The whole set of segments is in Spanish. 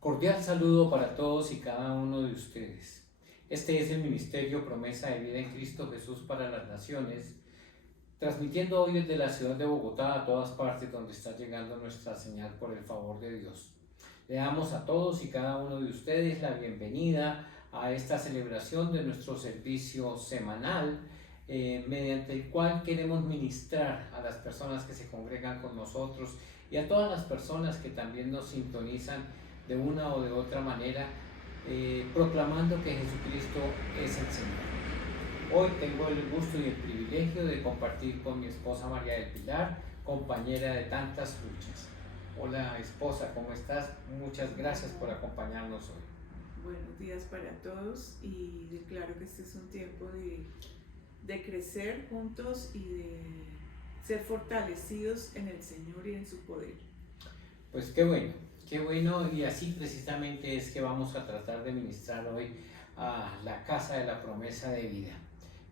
Cordial saludo para todos y cada uno de ustedes. Este es el Ministerio Promesa de Vida en Cristo Jesús para las Naciones, transmitiendo hoy desde la ciudad de Bogotá a todas partes donde está llegando nuestra señal por el favor de Dios. Le damos a todos y cada uno de ustedes la bienvenida a esta celebración de nuestro servicio semanal, mediante el cual queremos ministrar a las personas que se congregan con nosotros y a todas las personas que también nos sintonizan de una o de otra manera, proclamando que Jesucristo es el Señor. Hoy tengo el gusto y el privilegio de compartir con mi esposa María del Pilar, compañera de tantas luchas. Hola esposa, ¿cómo estás? Muchas gracias por acompañarnos hoy. Buenos días para todos y declaro que este es un tiempo de crecer juntos y de ser fortalecidos en el Señor y en su poder. Pues qué bueno, y así precisamente es que vamos a tratar de ministrar hoy a la Casa de la Promesa de Vida.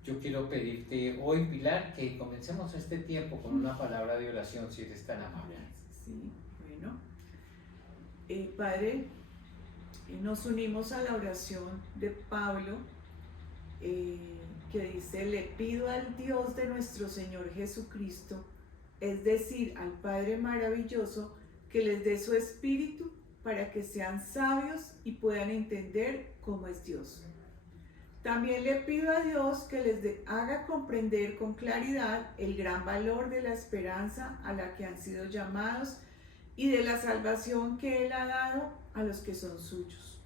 Yo quiero pedirte hoy, Pilar, que comencemos este tiempo con una palabra de oración, si eres tan amable. Sí, bueno. Padre, nos unimos a la oración de Pablo, que dice: le pido al Dios de nuestro Señor Jesucristo, es decir, al Padre maravilloso, que les dé su espíritu para que sean sabios y puedan entender cómo es Dios. También le pido a Dios que les haga comprender con claridad el gran valor de la esperanza a la que han sido llamados y de la salvación que Él ha dado a los que son suyos.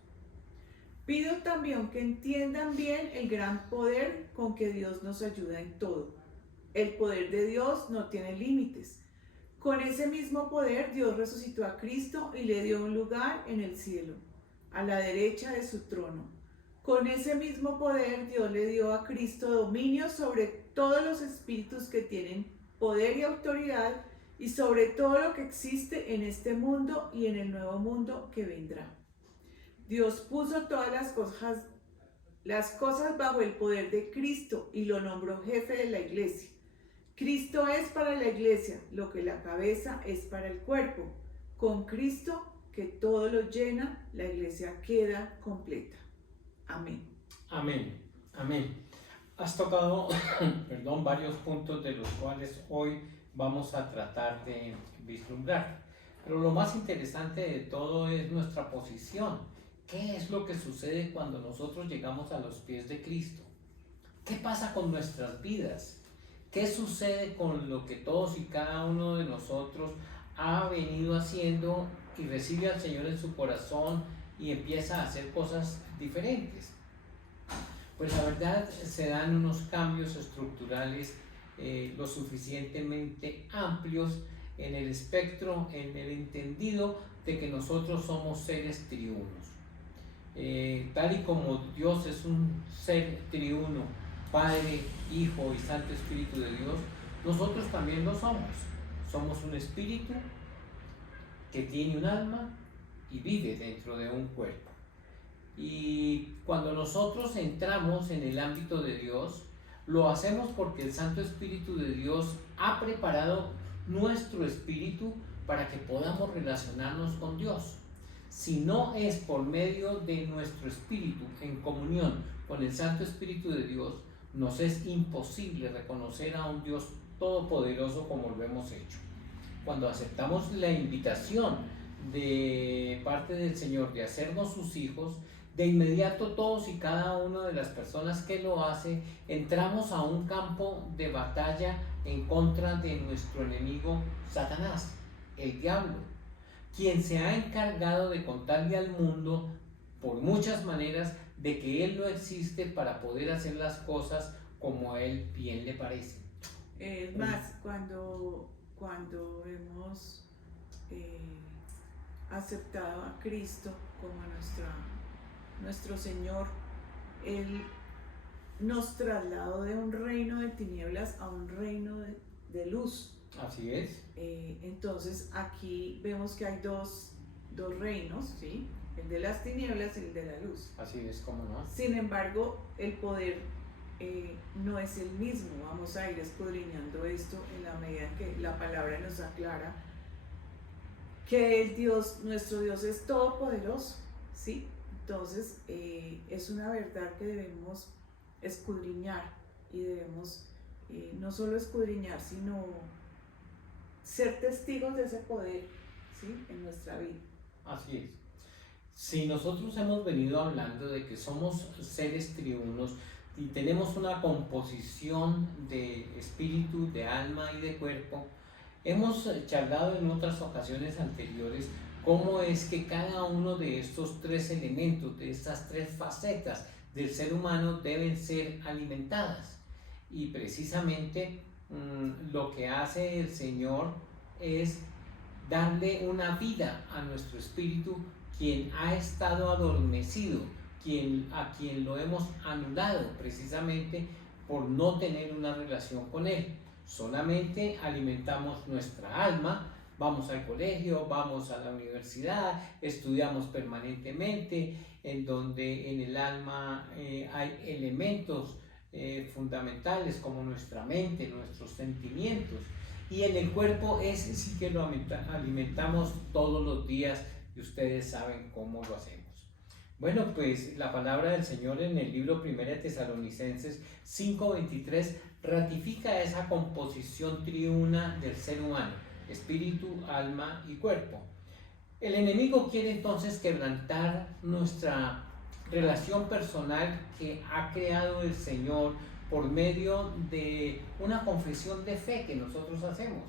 Pido también que entiendan bien el gran poder con que Dios nos ayuda en todo. El poder de Dios no tiene límites. Con ese mismo poder Dios resucitó a Cristo y le dio un lugar en el cielo, a la derecha de su trono. Con ese mismo poder Dios le dio a Cristo dominio sobre todos los espíritus que tienen poder y autoridad y sobre todo lo que existe en este mundo y en el nuevo mundo que vendrá. Dios puso todas las cosas bajo el poder de Cristo y lo nombró jefe de la iglesia. Cristo es para la iglesia lo que la cabeza es para el cuerpo. Con Cristo, que todo lo llena, la iglesia queda completa. Amén. Amén, amén. Has tocado, varios puntos de los cuales hoy vamos a tratar de vislumbrar. Pero lo más interesante de todo es nuestra posición. ¿Qué es lo que sucede cuando nosotros llegamos a los pies de Cristo? ¿Qué pasa con nuestras vidas? ¿Qué sucede con lo que todos y cada uno de nosotros ha venido haciendo y recibe al Señor en su corazón y empieza a hacer cosas diferentes? Pues la verdad, se dan unos cambios estructurales lo suficientemente amplios en el espectro, en el entendido de que nosotros somos seres triunos. Tal y como Dios es un ser triuno, Padre, Hijo y Santo Espíritu de Dios, nosotros también lo somos. Somos un espíritu que tiene un alma y vive dentro de un cuerpo. Y cuando nosotros entramos en el ámbito de Dios, lo hacemos porque el Santo Espíritu de Dios ha preparado nuestro espíritu para que podamos relacionarnos con Dios. Si no es por medio de nuestro espíritu en comunión con el Santo Espíritu de Dios, nos es imposible reconocer a un Dios todopoderoso como lo hemos hecho. Cuando aceptamos la invitación de parte del Señor de hacernos sus hijos, de inmediato todos y cada una de las personas que lo hace, entramos a un campo de batalla en contra de nuestro enemigo Satanás, el diablo, quien se ha encargado de contarle al mundo por muchas maneras de que él no existe para poder hacer las cosas como a él bien le parece. Es más, cuando hemos aceptado a Cristo como nuestro Señor, Él nos trasladó de un reino de tinieblas a un reino de luz. Así es. Entonces aquí vemos que hay dos reinos, ¿sí? El de las tinieblas y el de la luz. Así es, como no. Sin embargo, el poder no es el mismo. Vamos a ir escudriñando esto en la medida que la palabra nos aclara que nuestro Dios es todopoderoso, ¿sí? Entonces, es una verdad que debemos escudriñar y debemos no solo escudriñar, sino ser testigos de ese poder, ¿sí? En nuestra vida. Así es. Si nosotros hemos venido hablando de que somos seres triunos y tenemos una composición de espíritu, de alma y de cuerpo, hemos charlado en otras ocasiones anteriores cómo es que cada uno de estos tres elementos, de estas tres facetas del ser humano deben ser alimentadas. Y precisamente lo que hace el Señor es darle una vida a nuestro espíritu, quien ha estado adormecido, a quien lo hemos anulado precisamente por no tener una relación con Él. Solamente alimentamos nuestra alma, vamos al colegio, vamos a la universidad, estudiamos permanentemente, en donde en el alma hay elementos fundamentales como nuestra mente, nuestros sentimientos, y en el cuerpo ese sí que lo alimentamos todos los días y ustedes saben cómo lo hacemos. Bueno, pues la palabra del Señor en el libro 1 Tesalonicenses 5:23 ratifica esa composición triuna del ser humano, espíritu, alma y cuerpo. El enemigo quiere entonces quebrantar nuestra relación personal que ha creado el Señor por medio de una confesión de fe que nosotros hacemos.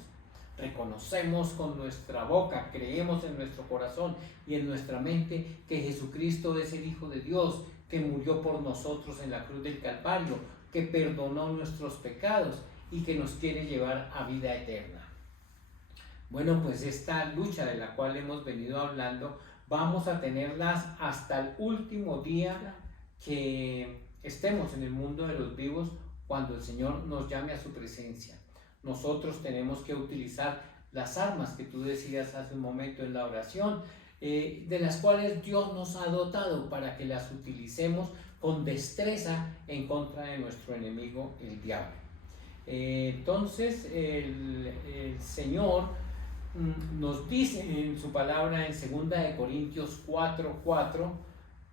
Reconocemos con nuestra boca, creemos en nuestro corazón y en nuestra mente que Jesucristo es el Hijo de Dios, que murió por nosotros en la cruz del Calvario, que perdonó nuestros pecados y que nos quiere llevar a vida eterna. Bueno, pues esta lucha de la cual hemos venido hablando, vamos a tenerlas hasta el último día que estemos en el mundo de los vivos, cuando el Señor nos llame a su presencia. Nosotros tenemos que utilizar las armas que tú decías hace un momento en la oración, de las cuales Dios nos ha dotado para que las utilicemos con destreza en contra de nuestro enemigo, el diablo. Entonces el Señor nos dice en su palabra en 2 Corintios 4:4,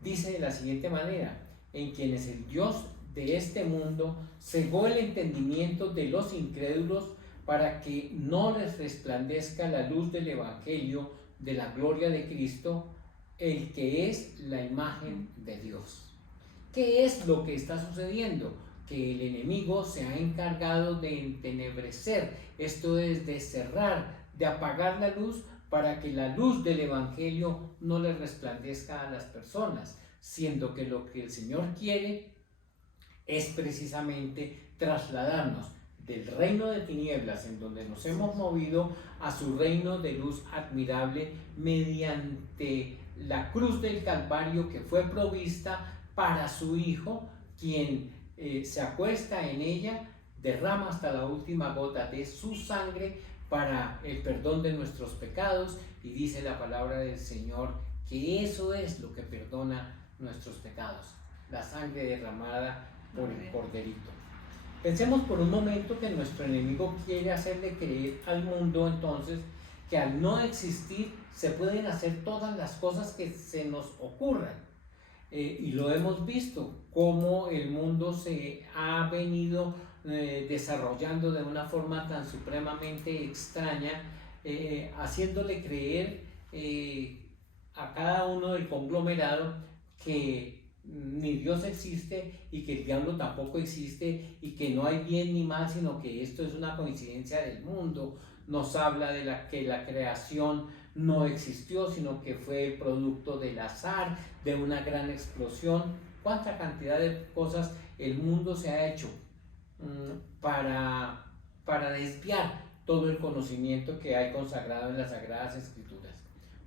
dice de la siguiente manera: en quienes el Dios de este mundo cegó el entendimiento de los incrédulos para que no les resplandezca la luz del Evangelio de la gloria de Cristo, el que es la imagen de Dios. ¿Qué es lo que está sucediendo? Que el enemigo se ha encargado de entenebrecer, esto es, de cerrar, de apagar la luz para que la luz del Evangelio no le resplandezca a las personas, siendo que lo que el Señor quiere es precisamente trasladarnos del reino de tinieblas en donde nos hemos movido a su reino de luz admirable mediante la cruz del Calvario que fue provista para su Hijo, quien se acuesta en ella, derrama hasta la última gota de su sangre para el perdón de nuestros pecados, y dice la palabra del Señor que eso es lo que perdona nuestros pecados, la sangre derramada por el corderito. Pensemos por un momento que nuestro enemigo quiere hacerle creer al mundo entonces que al no existir se pueden hacer todas las cosas que se nos ocurran, y lo hemos visto cómo el mundo se ha venido desarrollando de una forma tan supremamente extraña, haciéndole creer a cada uno del conglomerado que ni Dios existe y que el diablo tampoco existe y que no hay bien ni mal, sino que esto es una coincidencia del mundo. Nos habla de que la creación no existió, sino que fue el producto del azar, de una gran explosión. ¿Cuánta cantidad de cosas el mundo se ha hecho para desviar todo el conocimiento que hay consagrado en las Sagradas Escrituras?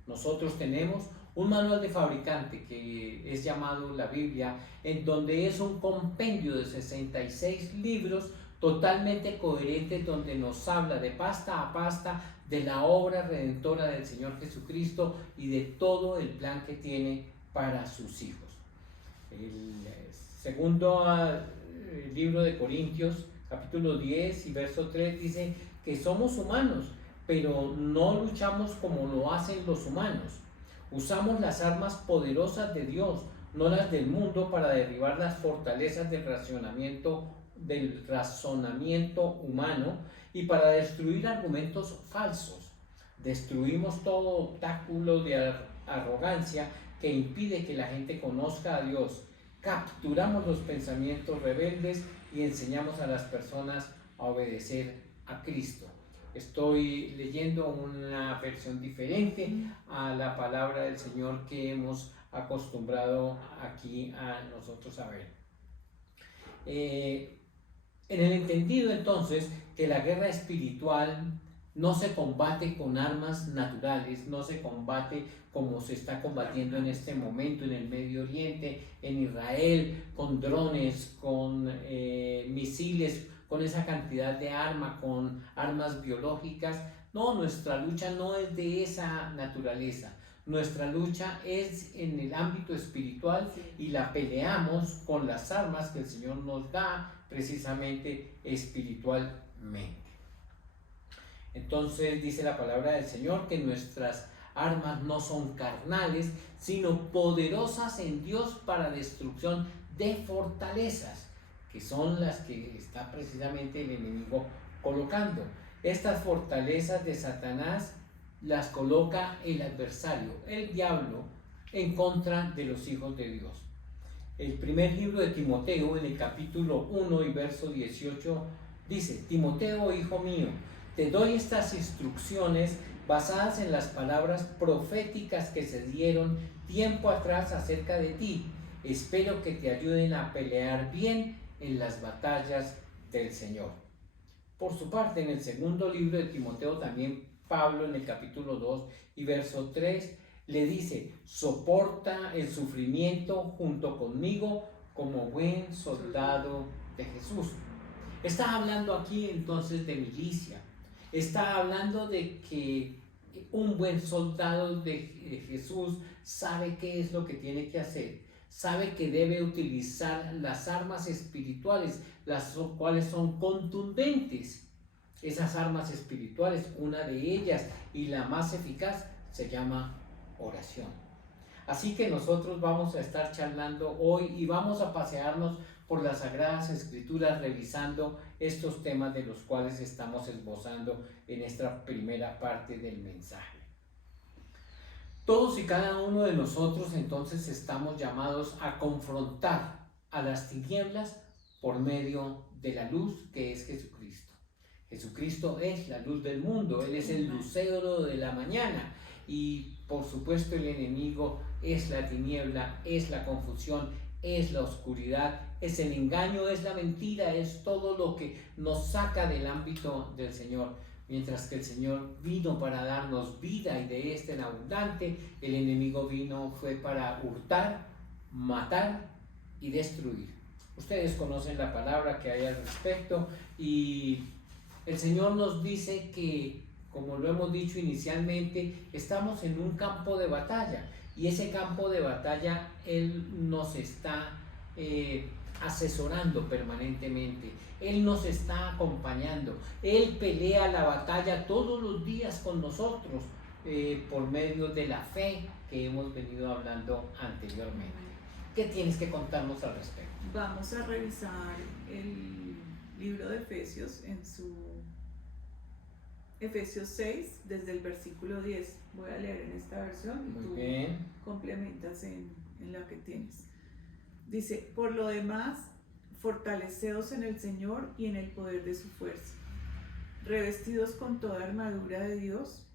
Nosotros tenemos un manual de fabricante que es llamado la Biblia, en donde es un compendio de 66 libros totalmente coherentes, donde nos habla de pasta a pasta de la obra redentora del Señor Jesucristo y de todo el plan que tiene para sus hijos. El segundo libro de Corintios, capítulo 10 y verso 3, dice que somos humanos, pero no luchamos como lo hacen los humanos. Usamos las armas poderosas de Dios, no las del mundo, para derribar las fortalezas del razonamiento humano y para destruir argumentos falsos. Destruimos todo obstáculo de arrogancia que impide que la gente conozca a Dios. Capturamos los pensamientos rebeldes y enseñamos a las personas a obedecer a Cristo. Estoy leyendo una versión diferente a la palabra del Señor que hemos acostumbrado aquí a nosotros a ver. En el entendido entonces que la guerra espiritual no se combate con armas naturales, no se combate como se está combatiendo en este momento en el Medio Oriente, en Israel, con drones, con misiles, con esa cantidad de armas, con armas biológicas. No, nuestra lucha no es de esa naturaleza. Nuestra lucha es en el ámbito espiritual y la peleamos con las armas que el Señor nos da precisamente espiritualmente. Entonces dice la palabra del Señor que nuestras armas no son carnales, sino poderosas en Dios para destrucción de fortalezas, que son las que está precisamente el enemigo colocando. Estas fortalezas de Satanás las coloca el adversario, el diablo, en contra de los hijos de Dios. El primer libro de Timoteo, en el capítulo 1 y verso 18, dice: Timoteo, hijo mío, te doy estas instrucciones basadas en las palabras proféticas que se dieron tiempo atrás acerca de ti. Espero que te ayuden a pelear bien en las batallas del Señor. Por su parte, en el segundo libro de Timoteo, también Pablo, en el capítulo 2 y verso 3, le dice: soporta el sufrimiento junto conmigo como buen soldado de Jesús. Está hablando aquí entonces de milicia. Está hablando de que un buen soldado de Jesús sabe qué es lo que tiene que hacer. Sabe que debe utilizar las armas espirituales, las cuales son contundentes. Esas armas espirituales, una de ellas y la más eficaz, se llama oración. Así que nosotros vamos a estar charlando hoy y vamos a pasearnos por las Sagradas Escrituras revisando estos temas de los cuales estamos esbozando en esta primera parte del mensaje. Todos y cada uno de nosotros entonces estamos llamados a confrontar a las tinieblas por medio de la luz que es Jesucristo. Jesucristo es la luz del mundo, Él es el lucero de la mañana y por supuesto el enemigo es la tiniebla, es la confusión, es la oscuridad, es el engaño, es la mentira, es todo lo que nos saca del ámbito del Señor. Mientras que el Señor vino para darnos vida y de en abundante, el enemigo fue para hurtar, matar y destruir. Ustedes conocen la palabra que hay al respecto y el Señor nos dice que, como lo hemos dicho inicialmente, estamos en un campo de batalla y ese campo de batalla Él nos está asesorando permanentemente. Él nos está acompañando. Él pelea la batalla todos los días con nosotros por medio de la fe que hemos venido hablando anteriormente. ¿Qué tienes que contarnos al respecto? Vamos a revisar el libro de Efesios en su Efesios 6 desde el versículo 10. Voy a leer en esta versión y Muy tú bien. complementas en la que tienes. Dice: por lo demás, fortaleceos en el Señor y en el poder de su fuerza, revestidos con toda armadura de Dios,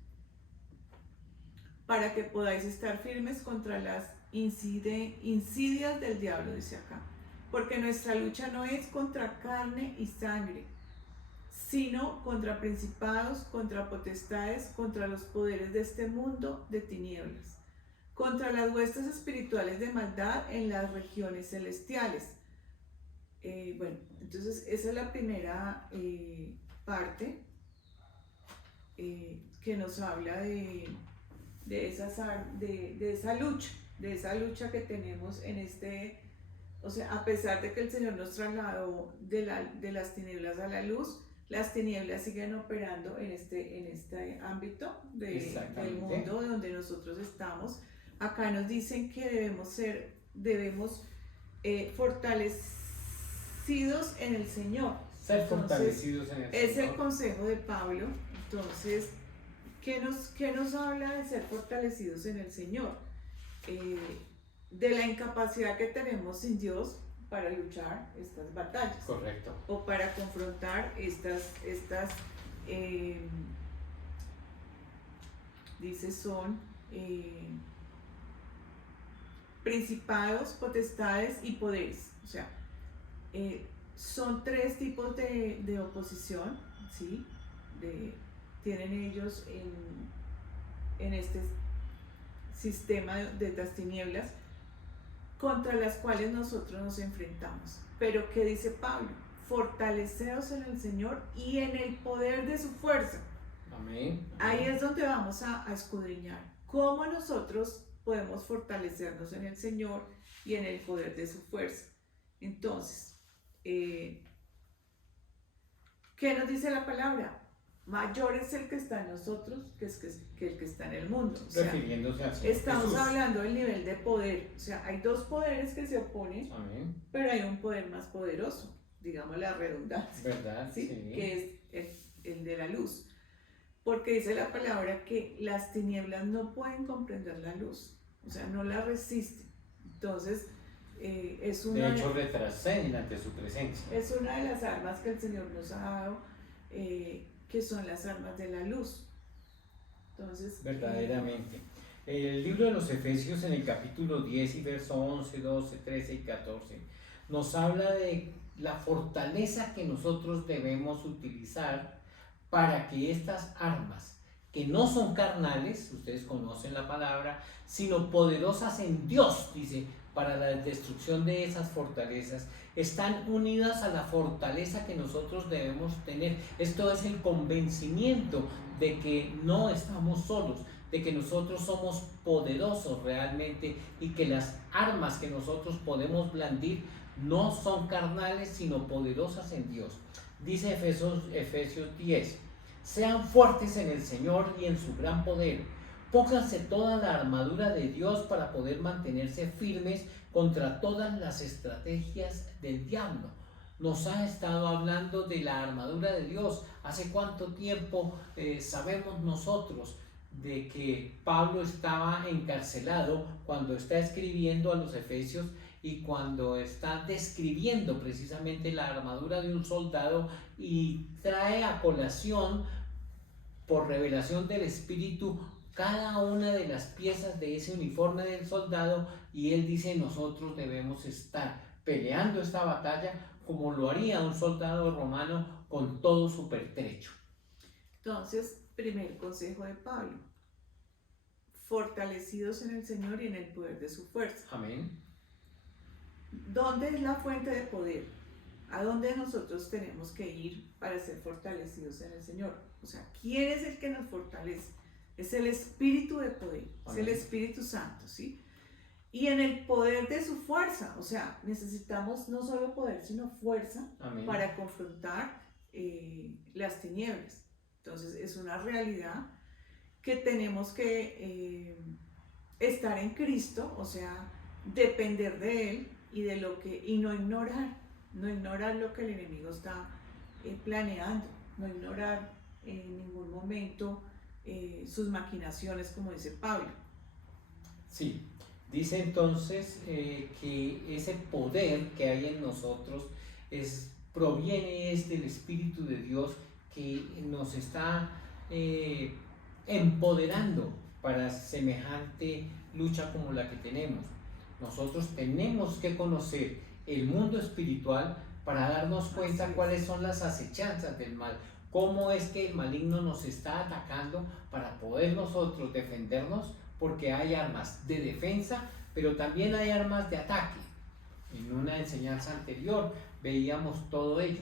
para que podáis estar firmes contra las insidias del diablo, dice acá. Porque nuestra lucha no es contra carne y sangre, sino contra principados, contra potestades, contra los poderes de este mundo de tinieblas, contra las huestes espirituales de maldad en las regiones celestiales. Bueno, entonces esa es la primera parte que nos habla de esa lucha que tenemos en este, o sea, a pesar de que el Señor nos trasladó de las tinieblas a la luz, las tinieblas siguen operando en este ámbito del Exactamente. mundo donde nosotros estamos. Acá nos dicen que debemos fortalecidos en el Señor. Ser Entonces, fortalecidos en el es el Señor. consejo de Pablo. Entonces, ¿qué nos habla de ser fortalecidos en el Señor? De la incapacidad que tenemos sin Dios para luchar estas batallas. Correcto. O para confrontar dice son principados, potestades y poderes. O sea, son tres tipos de oposición, ¿sí? Tienen ellos en este sistema de las tinieblas contra las cuales nosotros nos enfrentamos. Pero ¿qué dice Pablo? Fortaleceos en el Señor y en el poder de su fuerza. Amén. Ahí es donde vamos a escudriñar cómo nosotros podemos fortalecernos en el Señor y en el poder de su fuerza. Entonces, ¿qué nos dice la palabra? Mayor es el que está en nosotros que el que está en el mundo. O sea, refiriéndose al Señor estamos Jesús. hablando del nivel de poder. O sea, hay dos poderes que se oponen, Amén. pero hay un poder más poderoso, digamos la redundancia, ¿Verdad? ¿sí? Que es el de la luz. Porque dice la palabra que las tinieblas no pueden comprender la luz, o sea, no la resisten. Entonces, es De una hecho, retroceden ante su presencia. es una de las armas que el Señor nos ha dado, que son las armas de la luz. Entonces, Verdaderamente. El libro de los Efesios en el capítulo 10 y verso 11, 12, 13 y 14 nos habla de la fortaleza que nosotros debemos utilizar para que estas armas, que no son carnales, ustedes conocen la palabra, sino poderosas en Dios, dice, para la destrucción de esas fortalezas, están unidas a la fortaleza que nosotros debemos tener. Esto es el convencimiento de que no estamos solos, de que nosotros somos poderosos realmente y que las armas que nosotros podemos blandir no son carnales, sino poderosas en Dios. Dice Efesios 10, sean fuertes en el Señor y en su gran poder. Pónganse toda la armadura de Dios para poder mantenerse firmes contra todas las estrategias del diablo. Nos ha estado hablando de la armadura de Dios. ¿Hace cuánto tiempo sabemos nosotros de que Pablo estaba encarcelado cuando está escribiendo a los Efesios y cuando está describiendo precisamente la armadura de un soldado y trae a colación por revelación del Espíritu cada una de las piezas de ese uniforme del soldado, y él dice nosotros debemos estar peleando esta batalla como lo haría un soldado romano con todo su pertrecho. Entonces, primer consejo de Pablo: fortalecidos en el Señor y en el poder de su fuerza. Amén. ¿Dónde es la fuente de poder? ¿A dónde nosotros tenemos que ir para ser fortalecidos en el Señor? O sea, ¿quién es el que nos fortalece? Es el Espíritu de poder, es el Espíritu Santo, ¿sí? Y en el poder de su fuerza, o sea, necesitamos no solo poder, sino fuerza. Amén. Para confrontar las tinieblas. Entonces, es una realidad que tenemos que estar en Cristo, o sea, depender de Él y no ignorar lo que el enemigo está planeando, no ignorar en ningún momento sus maquinaciones, como dice Pablo. Sí, dice entonces que ese poder que hay en nosotros proviene del Espíritu de Dios que nos está empoderando para semejante lucha como la que tenemos. Nosotros tenemos que conocer el mundo espiritual para darnos cuenta cuáles son las acechanzas del mal, cómo es que el maligno nos está atacando para poder nosotros defendernos, porque hay armas de defensa, pero también hay armas de ataque. En una enseñanza anterior veíamos todo ello.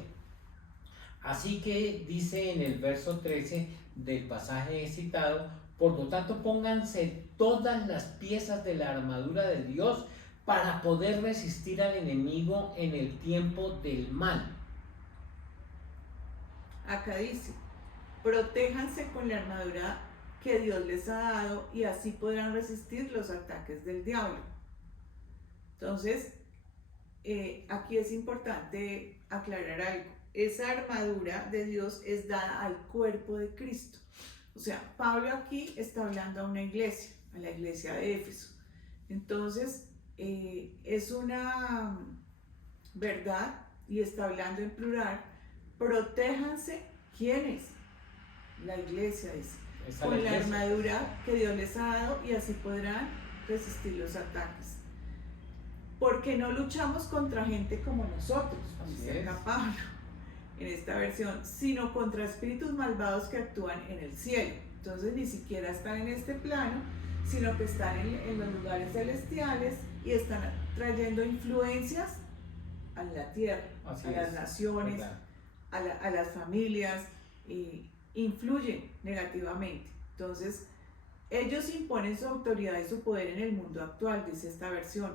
Así que dice en el verso 13 del pasaje citado: por lo tanto, pónganse todas las piezas de la armadura de Dios para poder resistir al enemigo en el tiempo del mal. Acá dice, protéjanse con la armadura que Dios les ha dado y así podrán resistir los ataques del diablo. Entonces, aquí es importante aclarar algo. Esa armadura de Dios es dada al cuerpo de Cristo. O sea, Pablo aquí está hablando a una iglesia, a la iglesia de Éfeso. Entonces, es una verdad y está hablando en plural. Protéjanse, ¿quiénes? La iglesia dice, con la armadura que Dios les ha dado y así podrán resistir los ataques. Porque no luchamos contra gente como nosotros, dice acá Pablo en esta versión, sino contra espíritus malvados que actúan en el cielo. Entonces ni siquiera están en este plano, sino que están en los lugares celestiales y están trayendo influencias a la tierra, a las naciones, a las familias, y influyen negativamente. Entonces ellos imponen su autoridad y su poder en el mundo actual, dice esta versión.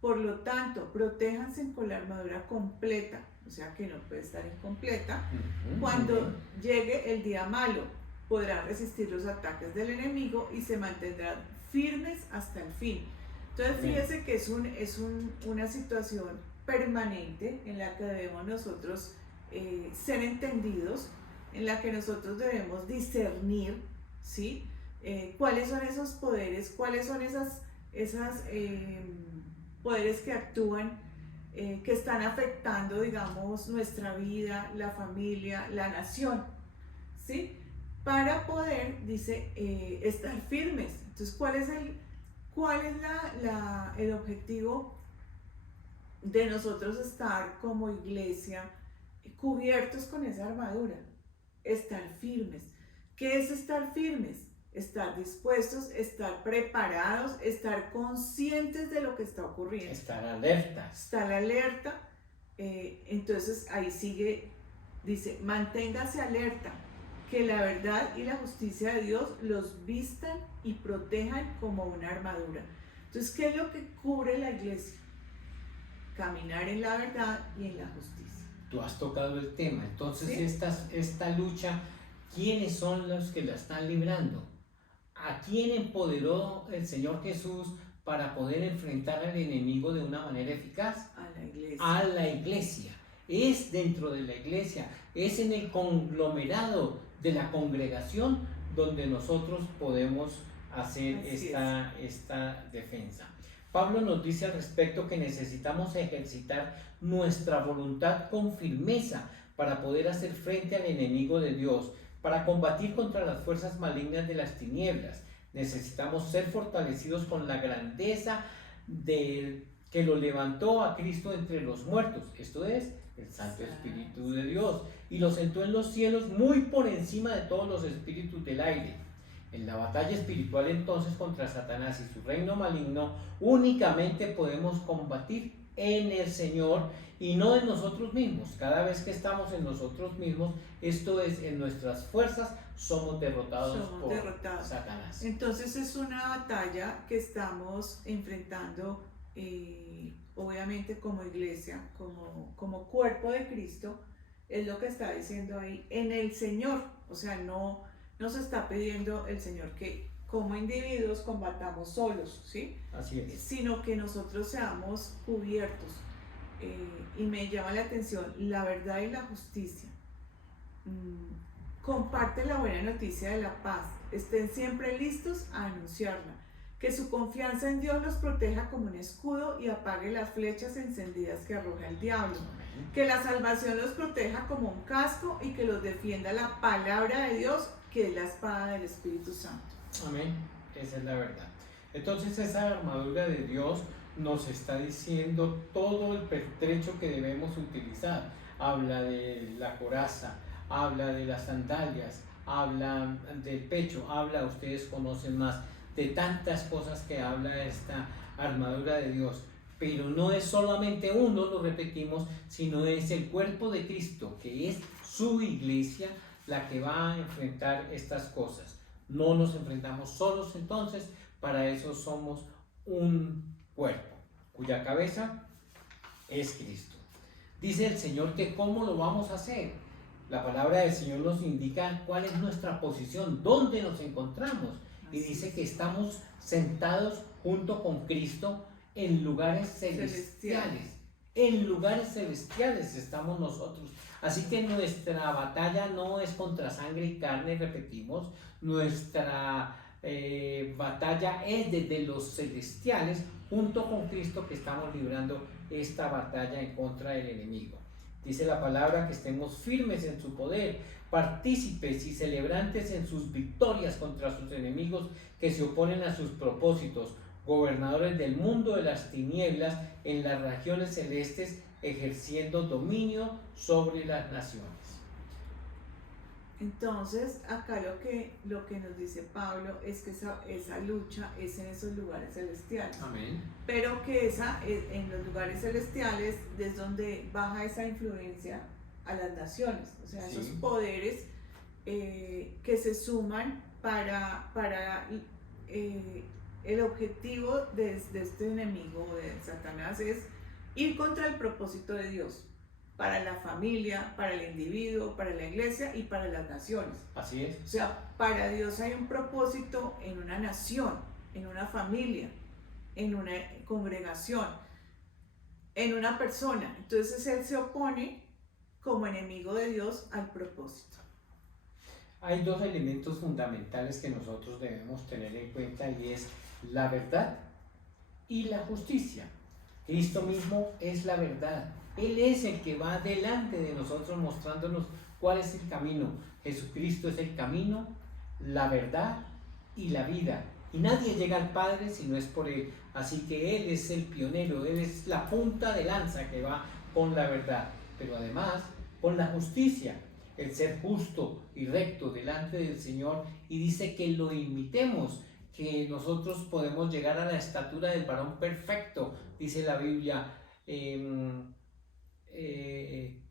Por lo tanto, protéjanse con la armadura completa, o sea que no puede estar incompleta. Cuando llegue el día malo, podrán resistir los ataques del enemigo y se mantendrán firmes hasta el fin. Entonces fíjese que es una situación permanente en la que debemos nosotros ser entendidos, en la que nosotros debemos discernir, ¿sí? Cuáles son esos poderes, cuáles son esas poderes que actúan, que están afectando, digamos, nuestra vida, la familia, la nación, ¿sí? Para poder, dice, estar firmes. Entonces, ¿cuál es el objetivo de nosotros estar como iglesia cubiertos con esa armadura? Estar firmes. ¿Qué es estar firmes? Estar dispuestos, estar preparados, estar conscientes de lo que está ocurriendo. Estar alertas. Estar alerta. Entonces ahí sigue, dice, manténgase alerta, que la verdad y la justicia de Dios los vistan y protejan como una armadura. Entonces, ¿qué es lo que cubre la iglesia? Caminar en la verdad y en la justicia. Tú has tocado el tema. Entonces, ¿sí? esta lucha, ¿quiénes son los que la están librando? ¿A quién empoderó el Señor Jesús para poder enfrentar al enemigo de una manera eficaz? A la iglesia. A la iglesia. Es dentro de la iglesia, es en el conglomerado de la congregación donde nosotros podemos hacer esta defensa. Pablo nos dice al respecto que necesitamos ejercitar nuestra voluntad con firmeza para poder hacer frente al enemigo de Dios, para combatir contra las fuerzas malignas de las tinieblas. Necesitamos ser fortalecidos con la grandeza que lo levantó a Cristo entre los muertos, esto es, el Santo Espíritu de Dios, y lo sentó en los cielos muy por encima de todos los espíritus del aire. En la batalla espiritual entonces contra Satanás y su reino maligno, únicamente podemos combatir en el Señor y no en nosotros mismos. Cada vez que estamos en nosotros mismos, esto es, en nuestras fuerzas, somos derrotados por Satanás. Entonces es una batalla que estamos enfrentando, obviamente como iglesia, como cuerpo de Cristo, es lo que está diciendo ahí, en el Señor. O sea, no nos está pidiendo el Señor que como individuos combatamos solos, ¿sí? Así es. Sino que nosotros seamos cubiertos. Y me llama la atención la verdad y la justicia. Comparte la buena noticia de la paz. Estén siempre listos a anunciarla. Que su confianza en Dios los proteja como un escudo y apague las flechas encendidas que arroja el diablo. Que la salvación los proteja como un casco y que los defienda la palabra de Dios, que es la espada del Espíritu Santo. Amén. Esa es la verdad. Entonces esa armadura de Dios nos está diciendo todo el pertrecho que debemos utilizar. Habla de la coraza, habla de las sandalias, habla del pecho, ustedes conocen más, de tantas cosas que habla esta armadura de Dios. Pero no es solamente uno, lo repetimos, sino es el cuerpo de Cristo, que es su iglesia, la que va a enfrentar estas cosas. No nos enfrentamos solos, entonces, para eso somos un cuerpo, cuya cabeza es Cristo. Dice el Señor que ¿cómo lo vamos a hacer? La palabra del Señor nos indica cuál es nuestra posición, dónde nos encontramos. Y dice que estamos sentados junto con Cristo en lugares celestiales. En lugares celestiales estamos nosotros. Así que nuestra batalla no es contra sangre y carne, repetimos. Nuestra batalla es desde los celestiales, junto con Cristo, que estamos librando esta batalla en contra del enemigo. Dice la palabra que estemos firmes en su poder, partícipes y celebrantes en sus victorias contra sus enemigos que se oponen a sus propósitos, gobernadores del mundo de las tinieblas en las regiones celestes, ejerciendo dominio sobre las naciones. Entonces, acá lo que nos dice Pablo es que esa lucha es en esos lugares celestiales. Amén. Pero que en los lugares celestiales es donde baja esa influencia a las naciones. O sea, esos poderes que se suman para el objetivo de este enemigo de Satanás es ir contra el propósito de Dios. Para la familia, para el individuo, para la iglesia y para las naciones. Así es. O sea, para Dios hay un propósito en una nación, en una familia, en una congregación, en una persona. Entonces Él se opone como enemigo de Dios al propósito. Hay dos elementos fundamentales que nosotros debemos tener en cuenta, y es la verdad y la justicia. Cristo mismo es la verdad. Él es el que va delante de nosotros mostrándonos cuál es el camino. Jesucristo es el camino, la verdad y la vida. Y nadie llega al Padre si no es por Él. Así que Él es el pionero, Él es la punta de lanza que va con la verdad. Pero además con la justicia, el ser justo y recto delante del Señor. Y dice que lo imitemos, que nosotros podemos llegar a la estatura del varón perfecto, dice la Biblia,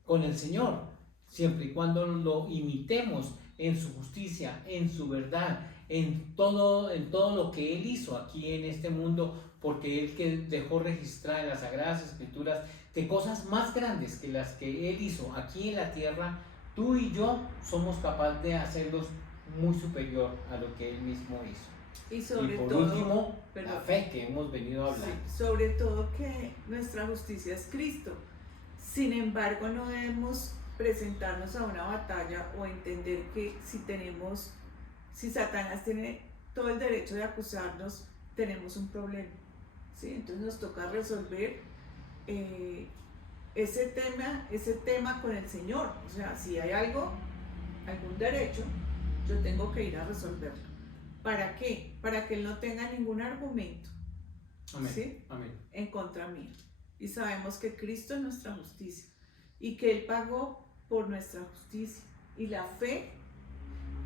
con el Señor, siempre y cuando lo imitemos en su justicia, en su verdad, en todo lo que Él hizo aquí en este mundo, porque Él que dejó registrar en las Sagradas Escrituras que cosas más grandes que las que Él hizo aquí en la tierra, tú y yo somos capaces de hacerlos muy superior a lo que Él mismo hizo. Y por último, la fe que hemos venido hablando. Sí, sobre todo que nuestra justicia es Cristo. Sin embargo, no debemos presentarnos a una batalla o entender que si Satanás tiene todo el derecho de acusarnos, tenemos un problema, ¿sí? Entonces nos toca resolver ese tema con el Señor. O sea, si hay algún derecho, yo tengo que ir a resolverlo. ¿Para qué? Para que Él no tenga ningún argumento. Amén. ¿Sí? Amén. En contra mía. Y sabemos que Cristo es nuestra justicia y que Él pagó por nuestra justicia, y la fe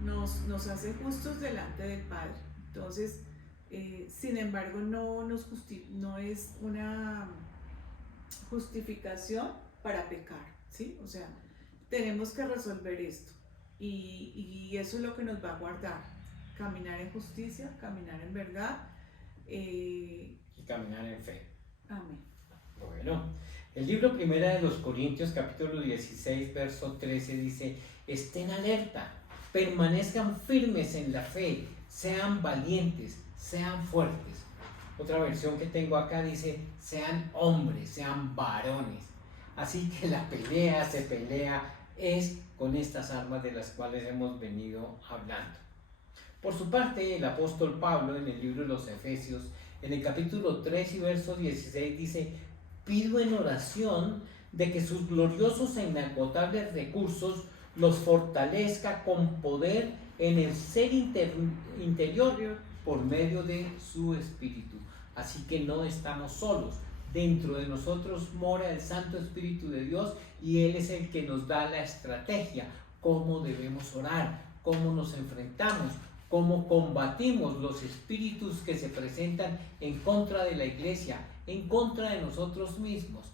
nos hace justos delante del Padre. Entonces, sin embargo, no es una justificación para pecar, ¿sí? O sea, tenemos que resolver esto, y eso es lo que nos va a guardar: caminar en justicia, caminar en verdad y caminar en fe. Amén. Bueno, el libro Primera de los Corintios, capítulo 16, verso 13 dice: estén alerta, permanezcan firmes en la fe, sean valientes, sean fuertes. Otra versión que tengo acá dice: sean hombres, sean varones. Así que la pelea se pelea es con estas armas de las cuales hemos venido hablando. Por su parte, el apóstol Pablo, en el libro de los Efesios, en el capítulo 3 y verso 16 dice: pido en oración de que sus gloriosos e inagotables recursos los fortalezca con poder en el ser interior por medio de su Espíritu. Así que no estamos solos. Dentro de nosotros mora el Santo Espíritu de Dios, y Él es el que nos da la estrategia, cómo debemos orar, cómo nos enfrentamos, cómo combatimos los espíritus que se presentan en contra de la iglesia, en contra de nosotros mismos,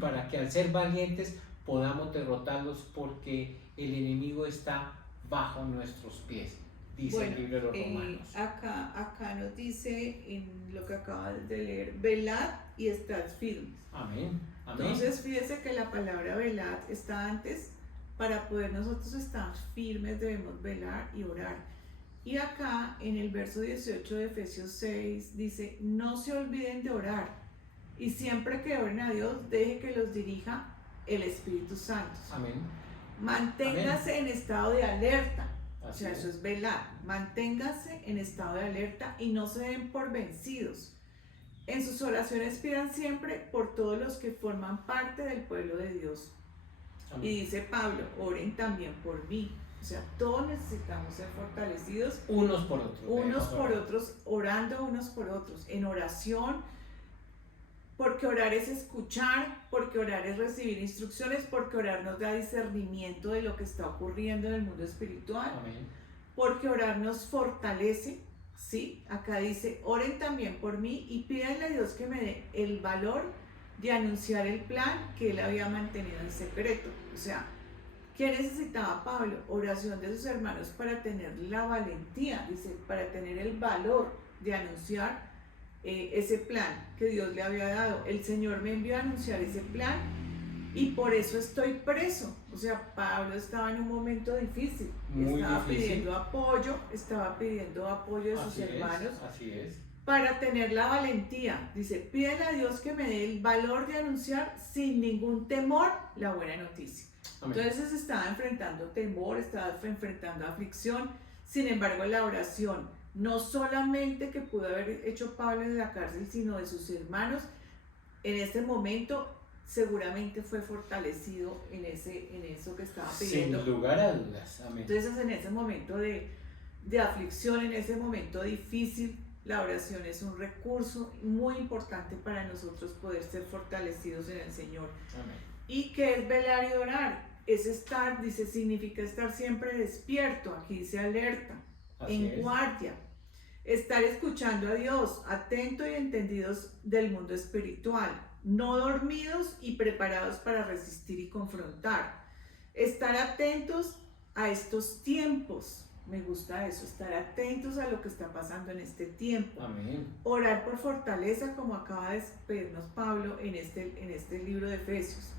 para que al ser valientes podamos derrotarlos, porque el enemigo está bajo nuestros pies, dice el libro de los Romanos. Acá nos dice en lo que acabas de leer: velad y estad firmes. Amén. Amén. Entonces fíjese que la palabra velad está antes para poder nosotros estar firmes debemos velar y orar. Y acá en el verso 18 de Efesios 6 dice, no se olviden de orar y siempre que oren a Dios, deje que los dirija el Espíritu Santo. Amén. Manténgase en estado de alerta. O Así sea, es. eso es velar. Manténgase en estado de alerta y no se den por vencidos. En sus oraciones pidan siempre por todos los que forman parte del pueblo de Dios. Amén. Y dice Pablo, oren también por mí. O sea, todos necesitamos ser fortalecidos Unos por otros. unos por otros, orando unos por otros, en oración, porque orar es escuchar, porque orar es recibir instrucciones, porque orar nos da discernimiento de lo que está ocurriendo en el mundo espiritual, Amén. porque orar nos fortalece, ¿sí? Acá dice, oren también por mí y pídanle a Dios que me dé el valor de anunciar el plan que él había mantenido en secreto. O sea, ¿qué necesitaba Pablo? Oración de sus hermanos para tener la valentía, dice, para tener el valor de anunciar ese plan que Dios le había dado. El Señor me envió a anunciar ese plan y por eso estoy preso. O sea, Pablo estaba en un momento difícil, Muy estaba difícil. pidiendo apoyo de sus Así es, hermanos así es. para tener la valentía. Dice, pídele a Dios que me dé el valor de anunciar sin ningún temor la buena noticia. Amén. Entonces estaba enfrentando temor, estaba enfrentando aflicción. Sin embargo, la oración, no solamente que pudo haber hecho Pablo en la cárcel, sino de sus hermanos, en este momento seguramente fue fortalecido en eso que estaba pidiendo. Sin lugar a dudas. Amén. Entonces, en ese momento de aflicción, en ese momento difícil, la oración es un recurso muy importante para nosotros poder ser fortalecidos en el Señor. Amén. ¿Y qué es velar y orar? Es estar, dice, significa estar siempre despierto, aquí dice alerta, Así en es. guardia, estar escuchando a Dios, atento y entendidos del mundo espiritual, no dormidos y preparados para resistir y confrontar, estar atentos a estos tiempos. Me gusta eso, estar atentos a lo que está pasando en este tiempo. Amén. Orar por fortaleza, como acaba de pedirnos Pablo en este libro de Efesios.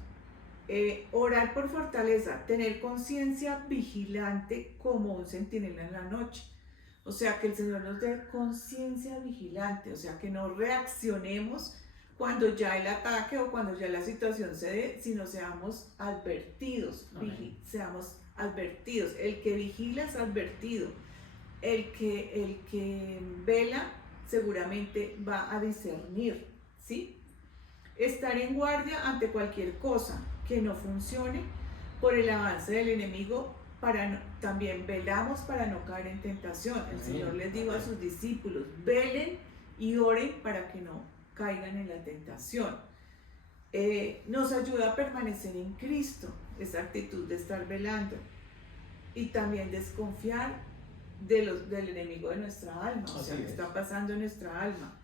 Orar por fortaleza, tener conciencia vigilante como un centinela en la noche. O sea, que el Señor nos dé conciencia vigilante, o sea, que no reaccionemos cuando ya el ataque o cuando ya la situación se dé, sino seamos advertidos, seamos advertidos. El que vigila es advertido. El que vela seguramente va a discernir, ¿sí? Estar en guardia ante cualquier cosa que no funcione por el avance del enemigo, también velamos para no caer en tentación. El Señor les dijo a sus discípulos, velen y oren para que no caigan en la tentación. Nos ayuda a permanecer en Cristo, esa actitud de estar velando, y también desconfiar del enemigo de nuestra alma, o sea, que está pasando en nuestra alma.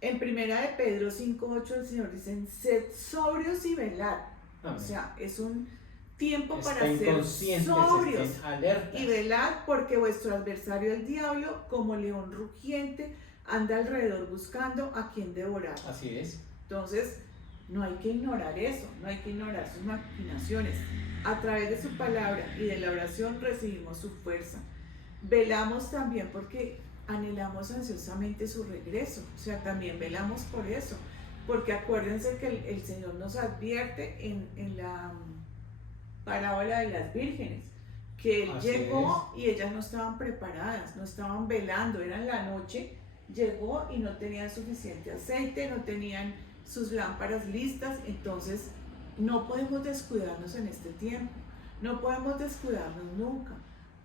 En primera de Pedro 5:8 el Señor dice, sed sobrios y velad. Amén. O sea, es un tiempo para ser sobrios y velad, porque vuestro adversario el diablo, como león rugiente, anda alrededor buscando a quien devorar. Así es. Entonces, no hay que ignorar eso, no hay que ignorar sus maquinaciones. A través de su palabra y de la oración recibimos su fuerza. Velamos también porque anhelamos ansiosamente su regreso, o sea, también velamos por eso, porque acuérdense que el Señor nos advierte en la parábola de las vírgenes, que Él llegó y ellas no estaban preparadas, no estaban velando, era en la noche, llegó y no tenían suficiente aceite, no tenían sus lámparas listas. Entonces no podemos descuidarnos en este tiempo, no podemos descuidarnos nunca,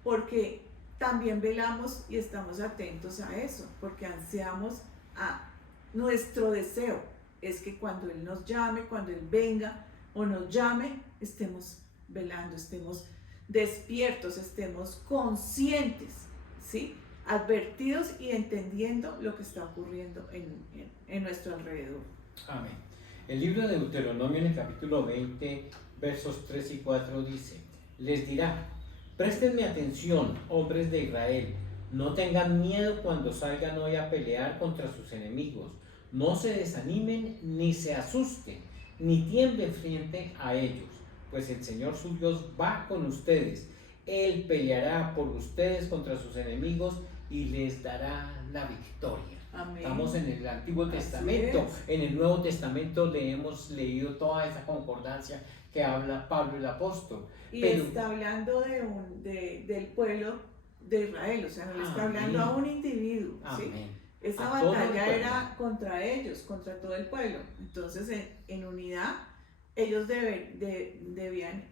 porque también velamos y estamos atentos a eso, porque ansiamos a nuestro deseo es que cuando Él nos llame, cuando Él venga o nos llame, estemos velando, estemos despiertos, estemos conscientes, ¿sí? Advertidos y entendiendo lo que está ocurriendo en nuestro alrededor. Amén. El libro de Deuteronomio en el capítulo 20, versos 3 y 4 dice, les dirá, préstenme atención, hombres de Israel, no tengan miedo cuando salgan hoy a pelear contra sus enemigos, no se desanimen ni se asusten, ni tiemblen frente a ellos, pues el Señor su Dios va con ustedes. Él peleará por ustedes contra sus enemigos y les dará la victoria. Amén. Estamos en el Antiguo Así Testamento. es. En el Nuevo Testamento le hemos leído toda esa concordancia que habla Pablo el apóstol. Y Pero- está hablando del pueblo de Israel, o sea, no le está hablando a un individuo, ¿sí? Amén. Esa A todo el batalla pueblo. era contra ellos, contra todo el pueblo. Entonces, en unidad, ellos debían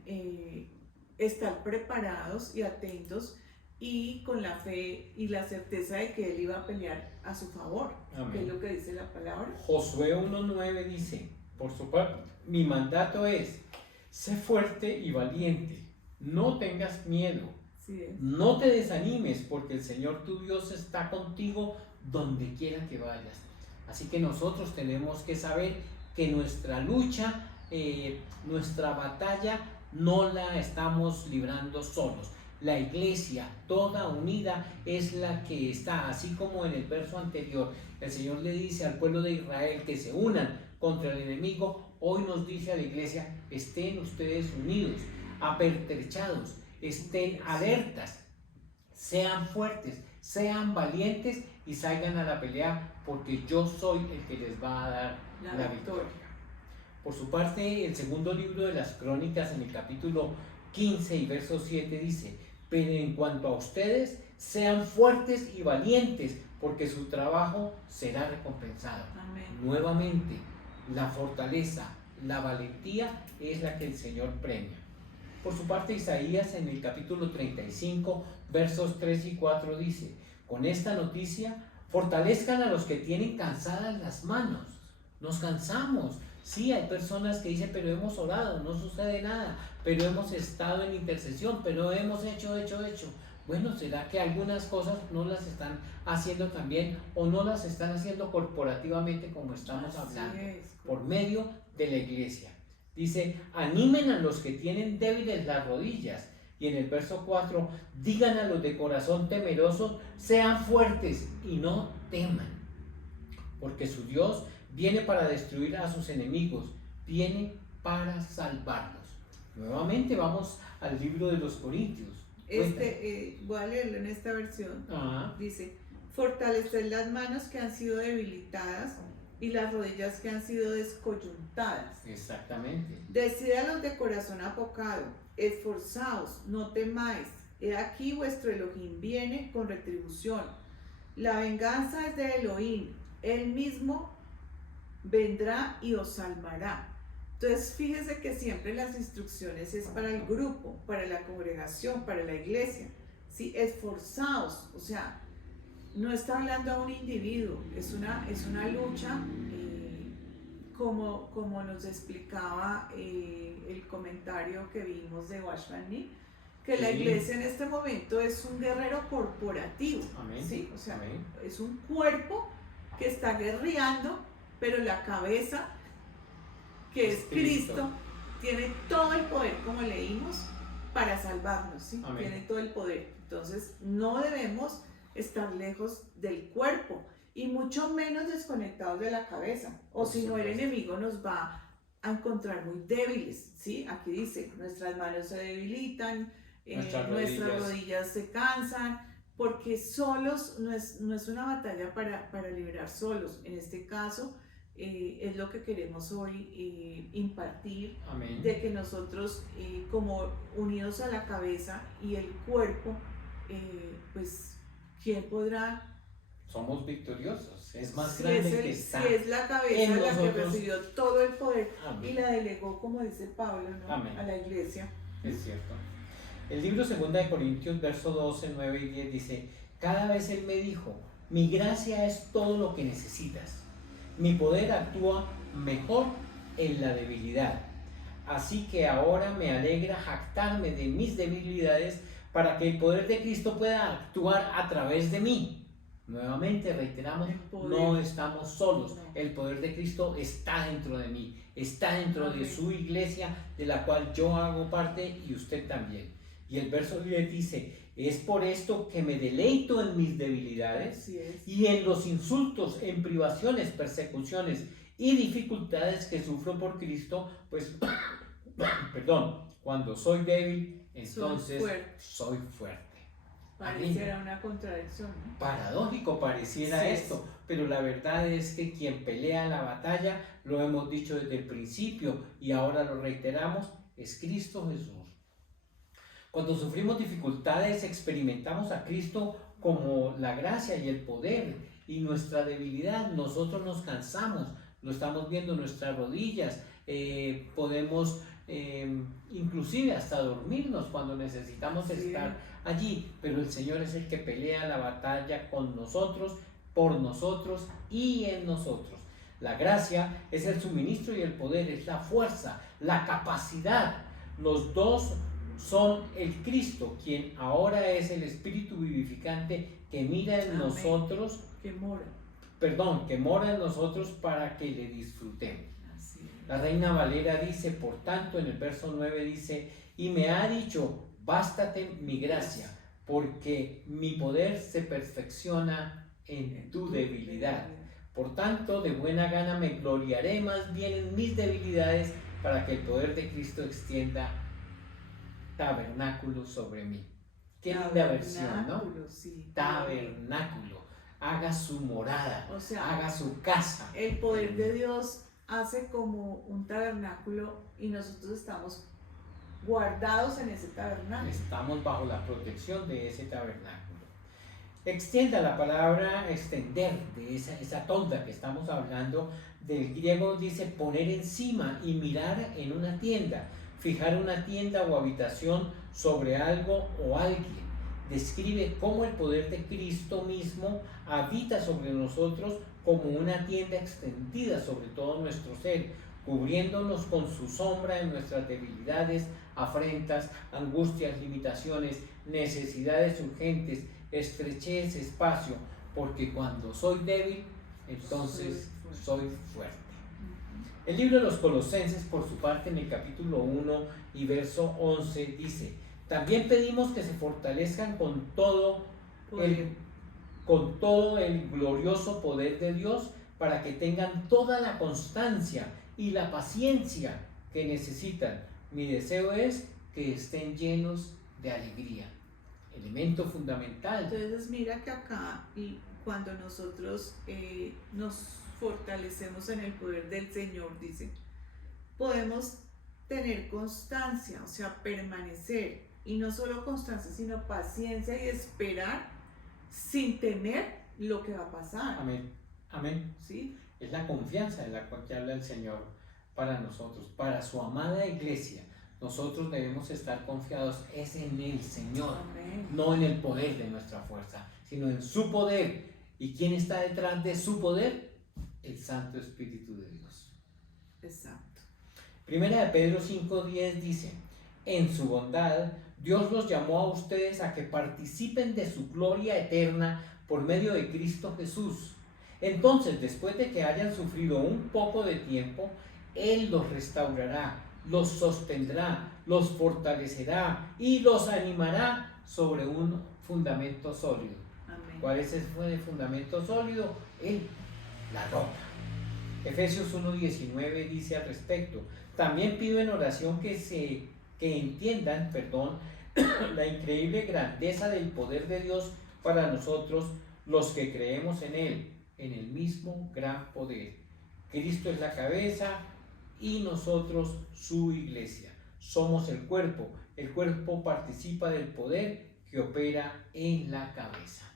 estar preparados y atentos y con la fe y la certeza de que Él iba a pelear a su favor, Amén. que es lo que dice la palabra. Josué 1:9 dice, por su parte, mi mandato es, sé fuerte y valiente, no tengas miedo, Sí, no te desanimes, porque el Señor tu Dios está contigo donde quiera que vayas. Así que nosotros tenemos que saber que nuestra lucha, nuestra batalla, no la estamos librando solos. La iglesia toda unida es la que está, así como en el verso anterior el Señor le dice al pueblo de Israel que se unan contra el enemigo. Hoy nos dice a la iglesia, estén ustedes unidos, apertrechados, estén alertas, sean fuertes, sean valientes y salgan a la pelea, porque yo soy el que les va a dar la victoria. Por su parte, el segundo libro de las Crónicas, en el capítulo 15 y verso 7 dice, pero en cuanto a ustedes, sean fuertes y valientes, porque su trabajo será recompensado. Amén. Nuevamente, la fortaleza, la valentía es la que el Señor premia. Por su parte, Isaías en el capítulo 35, versos 3 y 4 dice, con esta noticia, fortalezcan a los que tienen cansadas las manos. Nos cansamos. Sí, hay personas que dicen, pero hemos orado, no sucede nada, pero hemos estado en intercesión, pero hemos hecho. Bueno, ¿será que algunas cosas no las están haciendo también o no las están haciendo corporativamente como estamos hablando? Por medio de la iglesia. Dice, animen a los que tienen débiles las rodillas. Y en el verso 4, digan a los de corazón temeroso, sean fuertes y no teman. Porque su Dios viene para destruir a sus enemigos, viene para salvarlos. Nuevamente vamos al libro de los Corintios. Voy a leerlo en esta versión. Ajá. Dice, fortalecer las manos que han sido debilitadas y las rodillas que han sido descoyuntadas. Exactamente. Decid a los de corazón apocado, esforzaos, no temáis. He aquí vuestro Elohim viene con retribución. La venganza es de Elohim, Él mismo vendrá y os salvará. Entonces, fíjese que siempre las instrucciones es para el grupo, para la congregación, para la iglesia. ¿Sí? Esforzaos, o sea, no está hablando a un individuo, es una lucha, como nos explicaba el comentario que vimos de Watchman Nee, que la iglesia en este momento es un guerrero corporativo. Amén. ¿Sí? O sea, Amén. es un cuerpo que está guerreando, pero la cabeza, que es Cristo, tiene todo el poder, como leímos, para salvarnos, ¿sí? Tiene todo el poder. Entonces, no debemos estar lejos del cuerpo y mucho menos desconectados de la cabeza, o si no, el enemigo nos va a encontrar muy débiles, ¿sí? Aquí dice, nuestras manos se debilitan, nuestras rodillas se cansan, porque solos no es una batalla para librar solos. En este caso, es lo que queremos hoy impartir. Amén. De que nosotros, como unidos a la cabeza y el cuerpo, pues, ¿quién podrá? Somos victoriosos, es más grande que está. Si es la cabeza la que recibió todo el poder. Amén. Y la delegó, como dice Pablo, ¿no? A la iglesia. Es cierto. El libro 2 de Corintios, verso 12, 9 y 10 dice, cada vez Él me dijo, mi gracia es todo lo que necesitas. Mi poder actúa mejor en la debilidad. Así que ahora me alegra jactarme de mis debilidades para que el poder de Cristo pueda actuar a través de mí. Nuevamente reiteramos, no estamos solos. El poder de Cristo está dentro de mí, está dentro de su iglesia, de la cual yo hago parte y usted también. Y el verso 10 dice, es por esto que me deleito en mis debilidades y en los insultos, en privaciones, persecuciones y dificultades que sufro por Cristo, pues cuando soy débil, entonces soy fuerte. Pareciera una contradicción, ¿no? Paradójico pareciera Sí. esto, pero la verdad es que quien pelea la batalla, lo hemos dicho desde el principio y ahora lo reiteramos, es Cristo Jesús. Cuando sufrimos dificultades, experimentamos a Cristo como la gracia y el poder, y nuestra debilidad, nosotros nos cansamos, lo estamos viendo en nuestras rodillas, podemos inclusive hasta dormirnos cuando necesitamos estar allí, pero el Señor es el que pelea la batalla con nosotros, por nosotros y en nosotros. La gracia es el suministro y el poder, es la fuerza, la capacidad. Los dos son el Cristo, quien ahora es el Espíritu vivificante que mira en nosotros, que mora en nosotros para que le disfrutemos. Así es. La Reina Valera dice, por tanto, en el verso 9 dice, y me ha dicho, bástate mi gracia, porque mi poder se perfecciona en tu debilidad. Por tanto, de buena gana me gloriaré más bien en mis debilidades, para que el poder de Cristo extienda tabernáculo sobre mí. Qué linda versión, ¿no? Sí, tabernáculo. Haga su morada, o sea, haga su casa. El poder de Dios hace como un tabernáculo y nosotros estamos guardados en ese tabernáculo. Estamos bajo la protección de ese tabernáculo. Extienda la palabra extender, de esa tolda que estamos hablando, del griego dice poner encima y mirar en una tienda, fijar una tienda o habitación sobre algo o alguien. Describe cómo el poder de Cristo mismo habita sobre nosotros como una tienda extendida sobre todo nuestro ser, cubriéndonos con su sombra en nuestras debilidades, afrentas, angustias, limitaciones, necesidades urgentes, estrechez, espacio, porque cuando soy débil, entonces soy fuerte. El libro de los Colosenses, por su parte, en el capítulo 1 y verso 11, dice, también pedimos que se fortalezcan con todo el glorioso poder de Dios, para que tengan toda la constancia y la paciencia que necesitan. Mi deseo es que estén llenos de alegría. Elemento fundamental. Entonces mira que acá, cuando nosotros nos fortalecemos en el poder del Señor, dice, podemos tener constancia, o sea, permanecer, y no solo constancia, sino paciencia y esperar sin temer lo que va a pasar. Amén, amén. ¿Sí? Es la confianza en la cual que habla el Señor para nosotros, para su amada iglesia. Nosotros debemos estar confiados es en el Señor, Amén. No en el poder de nuestra fuerza, sino en su poder. ¿Y quién está detrás de su poder? El Santo Espíritu de Dios. Exacto. Primera de Pedro 5:10 dice, en su bondad, Dios los llamó a ustedes a que participen de su gloria eterna por medio de Cristo Jesús. Entonces, después de que hayan sufrido un poco de tiempo, Él los restaurará, los sostendrá, los fortalecerá y los animará sobre un fundamento sólido. Amén. ¿Cuál es ese fundamento sólido? Él, la roca. Efesios 1:19 dice al respecto, también pido en oración que entiendan, la increíble grandeza del poder de Dios para nosotros, los que creemos en Él, en el mismo gran poder. Cristo es la cabeza y nosotros su iglesia. Somos el cuerpo participa del poder que opera en la cabeza.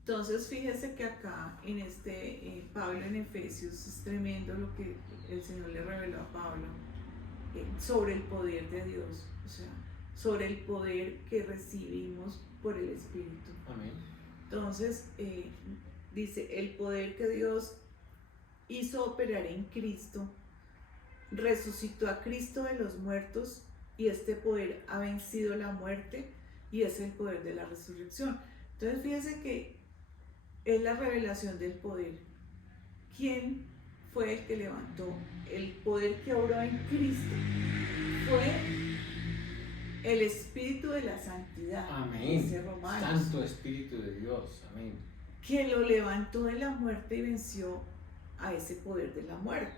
Entonces fíjese que acá en Pablo en Efesios es tremendo lo que el Señor le reveló a Pablo sobre el poder de Dios, o sea, sobre el poder que recibimos por el Espíritu. Amén. Entonces dice, el poder que Dios hizo operar en Cristo, resucitó a Cristo de los muertos, y este poder ha vencido la muerte y es el poder de la resurrección. Entonces fíjese que es la revelación del poder. ¿Quién fue el que levantó? El poder que obró en Cristo fue el Espíritu de la Santidad. Amén. Dice Romanos. Santo Espíritu de Dios. Amén. Que lo levantó de la muerte y venció a ese poder de la muerte.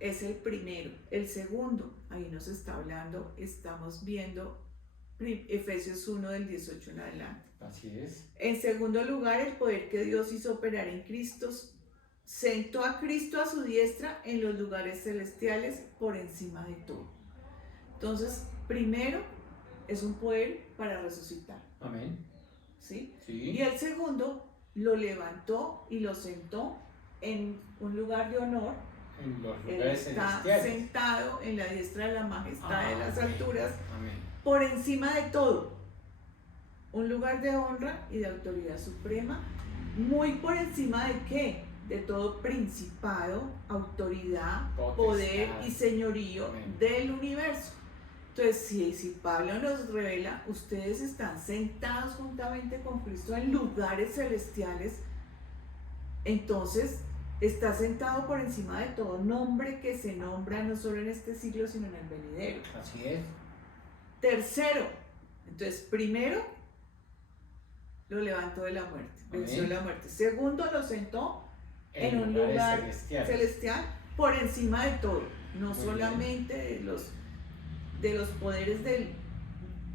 es el primero. El segundo, ahí nos está hablando, estamos viendo Efesios 1 del 18 en adelante. Así es. En segundo lugar, el poder que Dios hizo operar en Cristo, sentó a Cristo a su diestra en los lugares celestiales por encima de todo. Entonces, primero, es un poder para resucitar. Amén. ¿Sí? Sí. Y el segundo, lo levantó y lo sentó en un lugar de honor. En los Él lugares está celestiales. sentado en la diestra de la majestad de las Amén. alturas, Amén. por encima de todo. Un lugar de honra y de autoridad suprema, muy por encima de ¿qué? De todo principado, autoridad, Potestad. poder y señorío Amén. del universo. Entonces, si Pablo nos revela, ustedes están sentados juntamente con Cristo en lugares celestiales, entonces está sentado por encima de todo nombre que se nombra no solo en este siglo, sino en el venidero. Así es. Tercero, entonces primero lo levantó de la muerte, venció Amén. la muerte. Segundo, lo sentó en un lugares lugar celestiales. celestial por encima de todo, no Muy solamente de los poderes del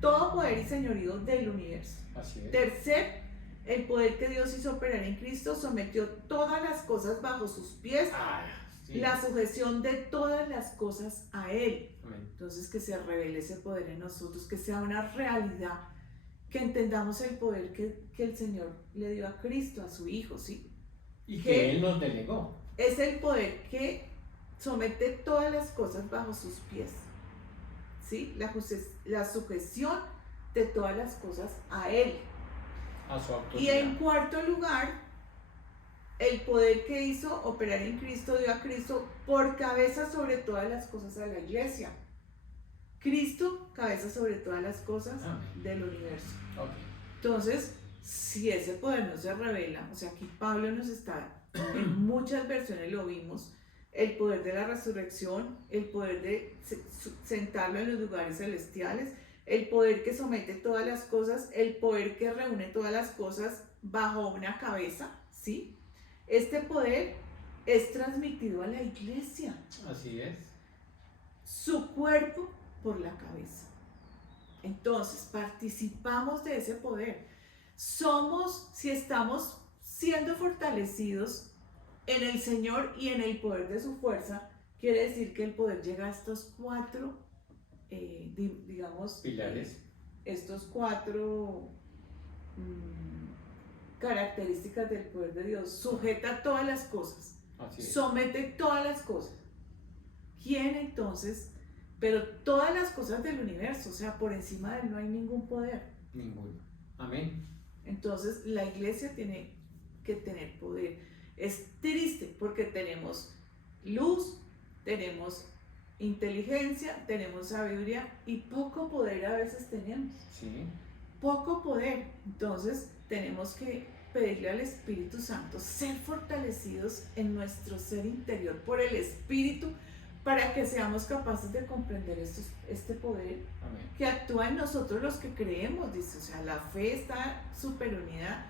todo poder y señorío del universo. Así es. Tercer, el poder que Dios hizo operar en Cristo sometió todas las cosas bajo sus pies, Ah, sí. la sujeción de todas las cosas a Él. Amén. Entonces, que se revele ese poder en nosotros, que sea una realidad, que entendamos el poder que el Señor le dio a Cristo, a su Hijo, ¿sí? Y ¿Qué? que Él nos delegó. Es el poder que somete todas las cosas bajo sus pies, ¿sí? La sujeción de todas las cosas a Él. A su autoridad. Y en cuarto lugar, el poder que hizo operar en Cristo dio a Cristo por cabeza sobre todas las cosas a la iglesia. Cristo, cabeza sobre todas las cosas Amén. del universo. Ok. Entonces, si ese poder no se revela, o sea, aquí Pablo nos está, en muchas versiones lo vimos, el poder de la resurrección, el poder de sentarlo en los lugares celestiales, el poder que somete todas las cosas, el poder que reúne todas las cosas bajo una cabeza, ¿sí? Este poder es transmitido a la iglesia, Así es. su cuerpo por la cabeza. Entonces, participamos de ese poder. Si estamos siendo fortalecidos en el Señor y en el poder de su fuerza, quiere decir que el poder llega a estos cuatro, digamos, Pilares. estos cuatro características del poder de Dios. Sujeta todas las cosas, Así es. somete todas las cosas. ¿Quién entonces? Pero todas las cosas del universo, o sea, por encima de él no hay ningún poder. Ninguno. Amén. Entonces la iglesia tiene que tener poder. Es triste porque tenemos luz, tenemos inteligencia, tenemos sabiduría y poco poder a veces tenemos. Sí. Poco poder. Entonces tenemos que pedirle al Espíritu Santo ser fortalecidos en nuestro ser interior por el Espíritu para que seamos capaces de comprender este poder Amén. que actúa en nosotros los que creemos, dice, o sea, la fe está súper unida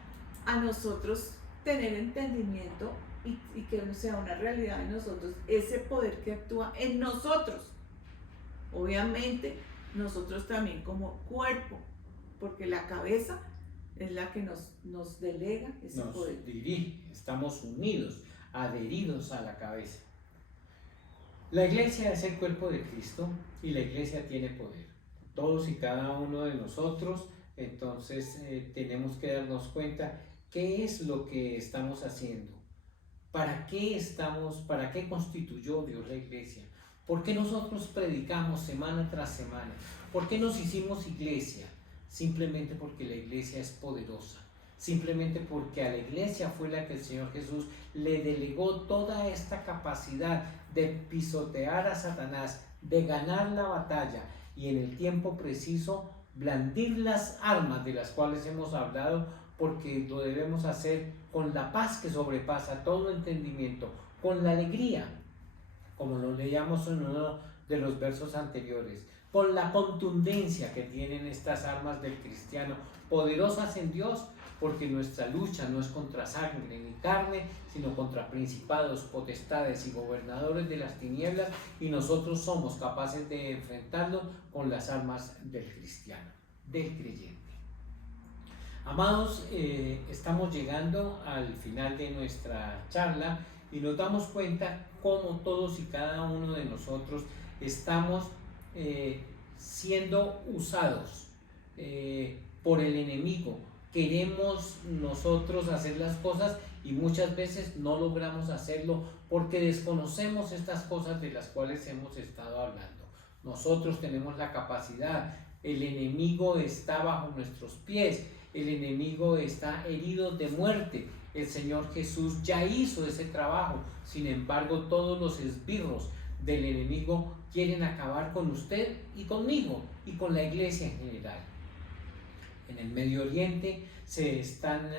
a nosotros tener entendimiento y que sea una realidad en nosotros, ese poder que actúa en nosotros. Obviamente, nosotros también como cuerpo, porque la cabeza es la que nos delega ese poder. Nos dirige. Estamos unidos, adheridos a la cabeza. La iglesia es el cuerpo de Cristo y la iglesia tiene poder. Todos y cada uno de nosotros, entonces tenemos que darnos cuenta qué es lo que estamos haciendo. ¿Para qué constituyó Dios la iglesia? ¿Por qué nosotros predicamos semana tras semana? ¿Por qué nos hicimos iglesia? Simplemente porque la iglesia es poderosa. Simplemente porque a la iglesia fue la que el Señor Jesús le delegó toda esta capacidad de pisotear a Satanás, de ganar la batalla y en el tiempo preciso blandir las armas de las cuales hemos hablado, porque lo debemos hacer con la paz que sobrepasa todo entendimiento, con la alegría, como lo leíamos en uno de los versos anteriores, con la contundencia que tienen estas armas del cristiano, poderosas en Dios porque nuestra lucha no es contra sangre ni carne, sino contra principados, potestades y gobernadores de las tinieblas, y nosotros somos capaces de enfrentarlo con las armas del cristiano, del creyente. Amados, estamos llegando al final de nuestra charla y nos damos cuenta cómo todos y cada uno de nosotros estamos siendo usados por el enemigo. Queremos nosotros hacer las cosas y muchas veces no logramos hacerlo porque desconocemos estas cosas de las cuales hemos estado hablando. Nosotros tenemos la capacidad, el enemigo está bajo nuestros pies, el enemigo está herido de muerte. El Señor Jesús ya hizo ese trabajo. Sin embargo, todos los esbirros del enemigo quieren acabar con usted y conmigo y con la iglesia en general. En el Medio Oriente se están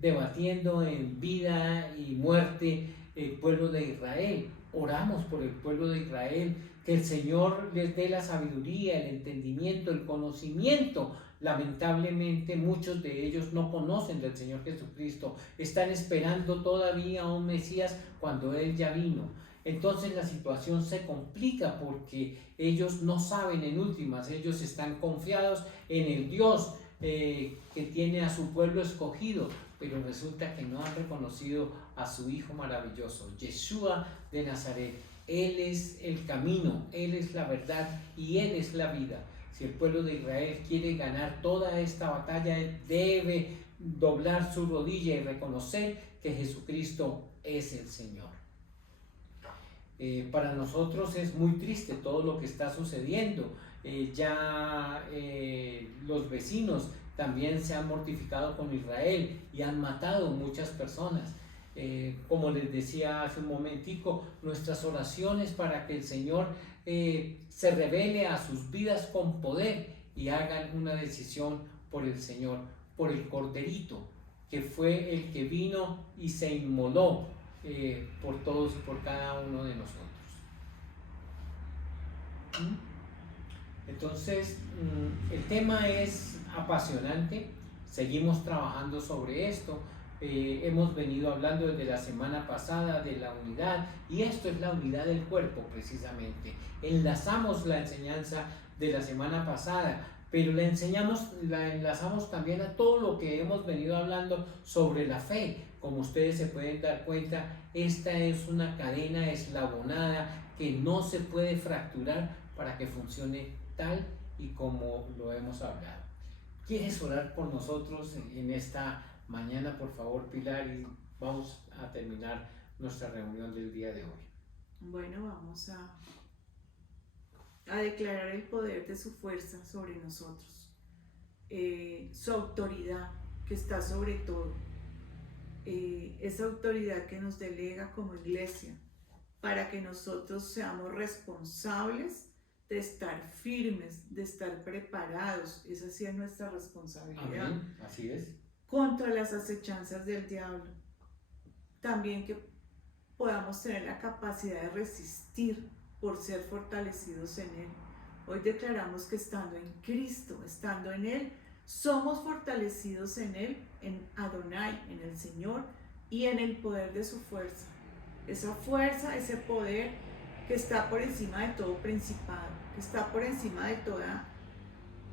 debatiendo en vida y muerte el pueblo de Israel. Oramos por el pueblo de Israel, que el Señor les dé la sabiduría, el entendimiento, el conocimiento. Lamentablemente muchos de ellos no conocen del Señor Jesucristo, están esperando todavía a un Mesías cuando Él ya vino. Entonces la situación se complica porque ellos no saben en últimas, ellos están confiados en el Dios que tiene a su pueblo escogido, pero resulta que no han reconocido a su Hijo maravilloso, Yeshua de Nazaret. Él es el camino, Él es la verdad y Él es la vida. Si el pueblo de Israel quiere ganar toda esta batalla, debe doblar su rodilla y reconocer que Jesucristo es el Señor. Para nosotros es muy triste todo lo que está sucediendo. Los vecinos también se han mortificado con Israel y han matado muchas personas. Como les decía hace un momentico, nuestras oraciones para que el Señor se revele a sus vidas con poder y hagan una decisión por el Señor, por el Corderito, que fue el que vino y se inmoló por todos y por cada uno de nosotros. Entonces, el tema es apasionante, seguimos trabajando sobre esto. Hemos venido hablando desde la semana pasada de la unidad, y esto es la unidad del cuerpo precisamente. Enlazamos la enseñanza de la semana pasada, pero la enlazamos también a todo lo que hemos venido hablando sobre la fe. Como ustedes se pueden dar cuenta, esta es una cadena eslabonada que no se puede fracturar para que funcione tal y como lo hemos hablado. ¿Quieres orar por nosotros en esta mañana, por favor, Pilar? Y vamos a terminar nuestra reunión del día de hoy. Bueno, vamos a declarar el poder de su fuerza sobre nosotros, su autoridad que está sobre todo, esa autoridad que nos delega como iglesia para que nosotros seamos responsables de estar firmes, de estar preparados. Esa sí es nuestra responsabilidad. Amén, así es. Contra las acechanzas del diablo. También que podamos tener la capacidad de resistir por ser fortalecidos en Él. Hoy declaramos que estando en Cristo, estando en Él, somos fortalecidos en Él, en Adonai, en el Señor y en el poder de su fuerza. Esa fuerza, ese poder que está por encima de todo principado, que está por encima de toda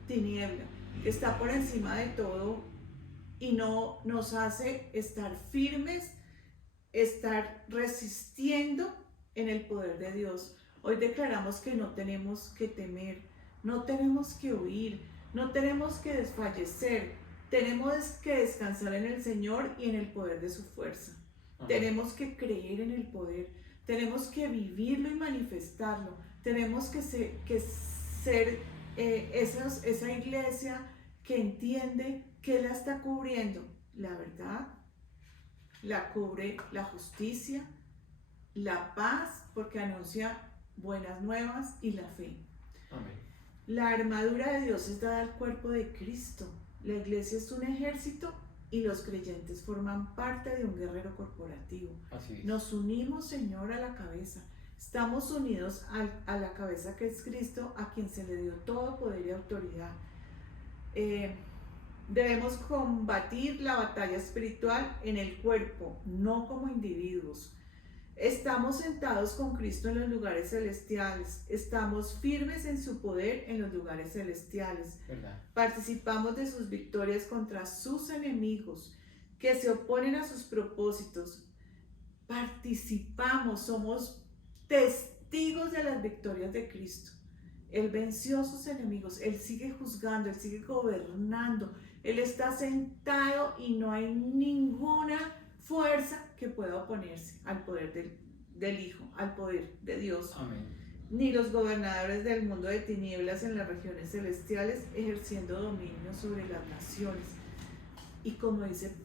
tiniebla, que está por encima de todo y no nos hace estar firmes, estar resistiendo en el poder de Dios. Hoy declaramos que no tenemos que temer, no tenemos que huir, no tenemos que desfallecer, tenemos que descansar en el Señor y en el poder de su fuerza. Amén. Tenemos que creer en el poder, tenemos que vivirlo y manifestarlo, tenemos que ser esa iglesia que entiende que la está cubriendo la verdad, la cubre la justicia, la paz, porque anuncia buenas nuevas, y la fe. Amén. La armadura de Dios es dada al cuerpo de Cristo. La iglesia es un ejército y los creyentes forman parte de un guerrero corporativo. Así es. Nos unimos, Señor, a la cabeza. Estamos unidos a la cabeza que es Cristo, a quien se le dio todo poder y autoridad. Debemos combatir la batalla espiritual en el cuerpo, no como individuos. Estamos sentados con Cristo en los lugares celestiales. Estamos firmes en su poder en los lugares celestiales. ¿Verdad? Participamos de sus victorias contra sus enemigos que se oponen a sus propósitos. Participamos, somos testigos de las victorias de Cristo. Él venció a sus enemigos, Él sigue juzgando, Él sigue gobernando, Él está sentado y no hay ninguna fuerza que pueda oponerse al poder del Hijo, al poder de Dios. Amén. Ni los gobernadores del mundo de tinieblas en las regiones celestiales ejerciendo dominio sobre las naciones. Y como dice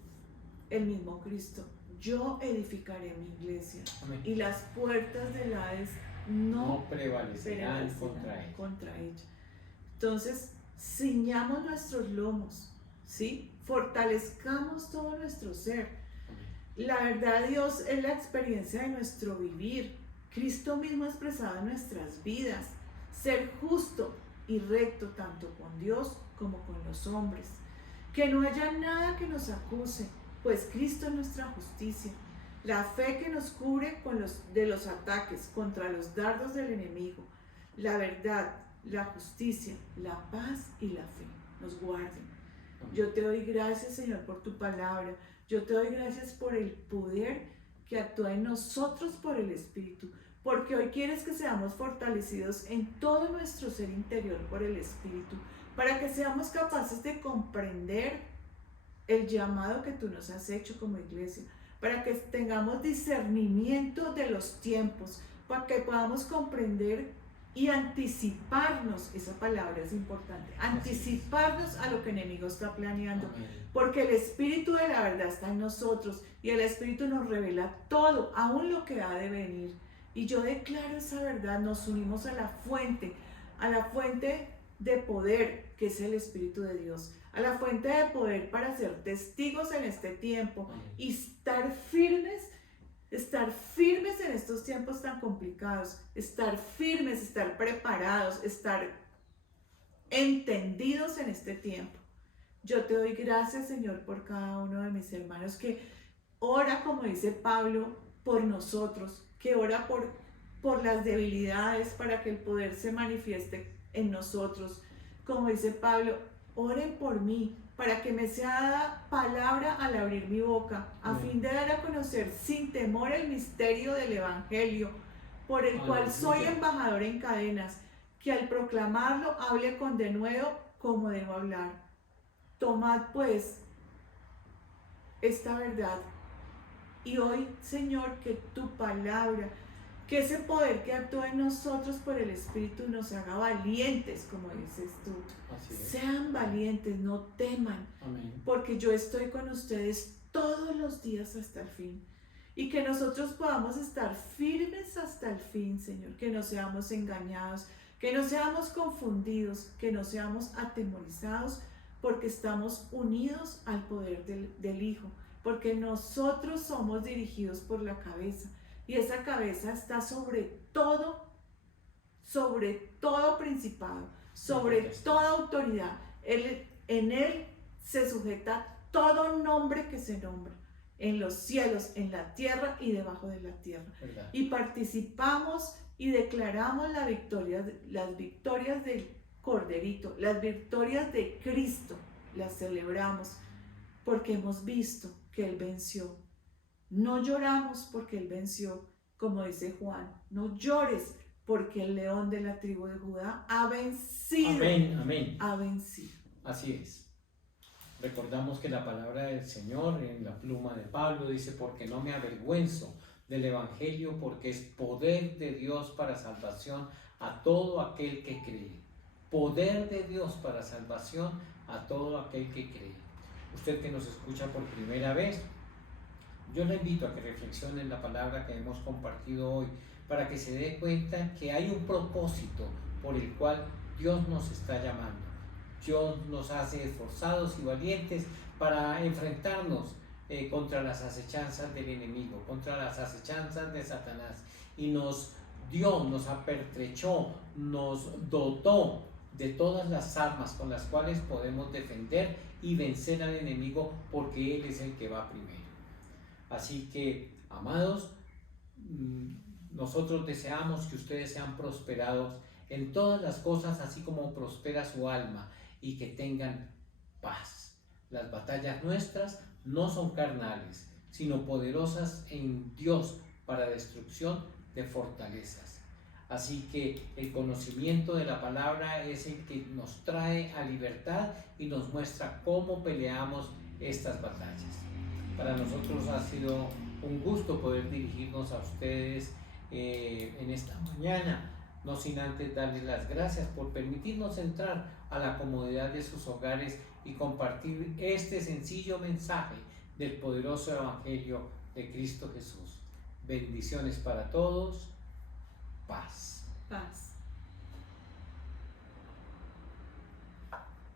el mismo Cristo, yo edificaré mi iglesia. Amén. Y las puertas del Hades no prevalecerán prevalecerán contra él. ella. Entonces, ciñamos nuestros lomos, ¿sí? Fortalezcamos todo nuestro ser. La verdad de Dios es la experiencia de nuestro vivir. Cristo mismo expresado en nuestras vidas. Ser justo y recto tanto con Dios como con los hombres. Que no haya nada que nos acuse, pues Cristo es nuestra justicia. La fe que nos cubre de los ataques contra los dardos del enemigo. La verdad, la justicia, la paz y la fe nos guarden. Yo te doy gracias, Señor, por tu palabra. Yo te doy gracias por el poder que actúa en nosotros por el Espíritu. Porque hoy quieres que seamos fortalecidos en todo nuestro ser interior por el Espíritu. Para que seamos capaces de comprender el llamado que tú nos has hecho como iglesia. Para que tengamos discernimiento de los tiempos. Para que podamos comprender y anticiparnos, esa palabra es importante, anticiparnos a lo que el enemigo está planeando, porque el Espíritu de la verdad está en nosotros y el Espíritu nos revela todo, aún lo que ha de venir. Y yo declaro esa verdad, nos unimos a la fuente de poder que es el Espíritu de Dios, a la fuente de poder para ser testigos en este tiempo y estar firmes en estos tiempos tan complicados, estar firmes, estar preparados, estar entendidos en este tiempo. Yo te doy gracias, Señor, por cada uno de mis hermanos que ora, como dice Pablo, por nosotros, que ora por las debilidades para que el poder se manifieste en nosotros. Como dice Pablo, oren por mí, para que me sea dada palabra al abrir mi boca, a fin de dar a conocer sin temor el misterio del Evangelio, por el cual soy embajador en cadenas, que al proclamarlo hable con denuedo como debo hablar. Tomad pues esta verdad, y hoy, Señor, que tu palabra, que ese poder que actúa en nosotros por el Espíritu nos haga valientes, como dices tú. Sean valientes, no teman. Amén. Porque yo estoy con ustedes todos los días hasta el fin. Y que nosotros podamos estar firmes hasta el fin, Señor. Que no seamos engañados, que no seamos confundidos, que no seamos atemorizados, porque estamos unidos al poder del Hijo. Porque nosotros somos dirigidos por la cabeza. Y esa cabeza está sobre todo principado, sobre toda autoridad. En él se sujeta todo nombre que se nombra, en los cielos, en la tierra y debajo de la tierra. ¿Verdad? Y participamos y declaramos las victorias del Corderito, las victorias de Cristo, las celebramos porque hemos visto que Él venció. No lloramos porque Él venció, como dice Juan. No llores porque el león de la tribu de Judá ha vencido. Amén, amén. Ha vencido. Así es. Recordamos que la palabra del Señor en la pluma de Pablo dice: porque no me avergüenzo del Evangelio, porque es poder de Dios para salvación a todo aquel que cree. Poder de Dios para salvación a todo aquel que cree. Usted que nos escucha por primera vez, yo le invito a que reflexione en la palabra que hemos compartido hoy, para que se dé cuenta que hay un propósito por el cual Dios nos está llamando. Dios nos hace esforzados y valientes para enfrentarnos contra las acechanzas del enemigo, contra las acechanzas de Satanás. Y nos dio, nos apertrechó, nos dotó de todas las armas con las cuales podemos defender y vencer al enemigo, porque Él es el que va primero. Así que, amados, nosotros deseamos que ustedes sean prosperados en todas las cosas, así como prospera su alma, y que tengan paz. Las batallas nuestras no son carnales, sino poderosas en Dios para destrucción de fortalezas. Así que el conocimiento de la palabra es el que nos trae a libertad y nos muestra cómo peleamos estas batallas. Para nosotros ha sido un gusto poder dirigirnos a ustedes en esta mañana, no sin antes darles las gracias por permitirnos entrar a la comodidad de sus hogares y compartir este sencillo mensaje del poderoso Evangelio de Cristo Jesús. Bendiciones para todos. Paz. Paz.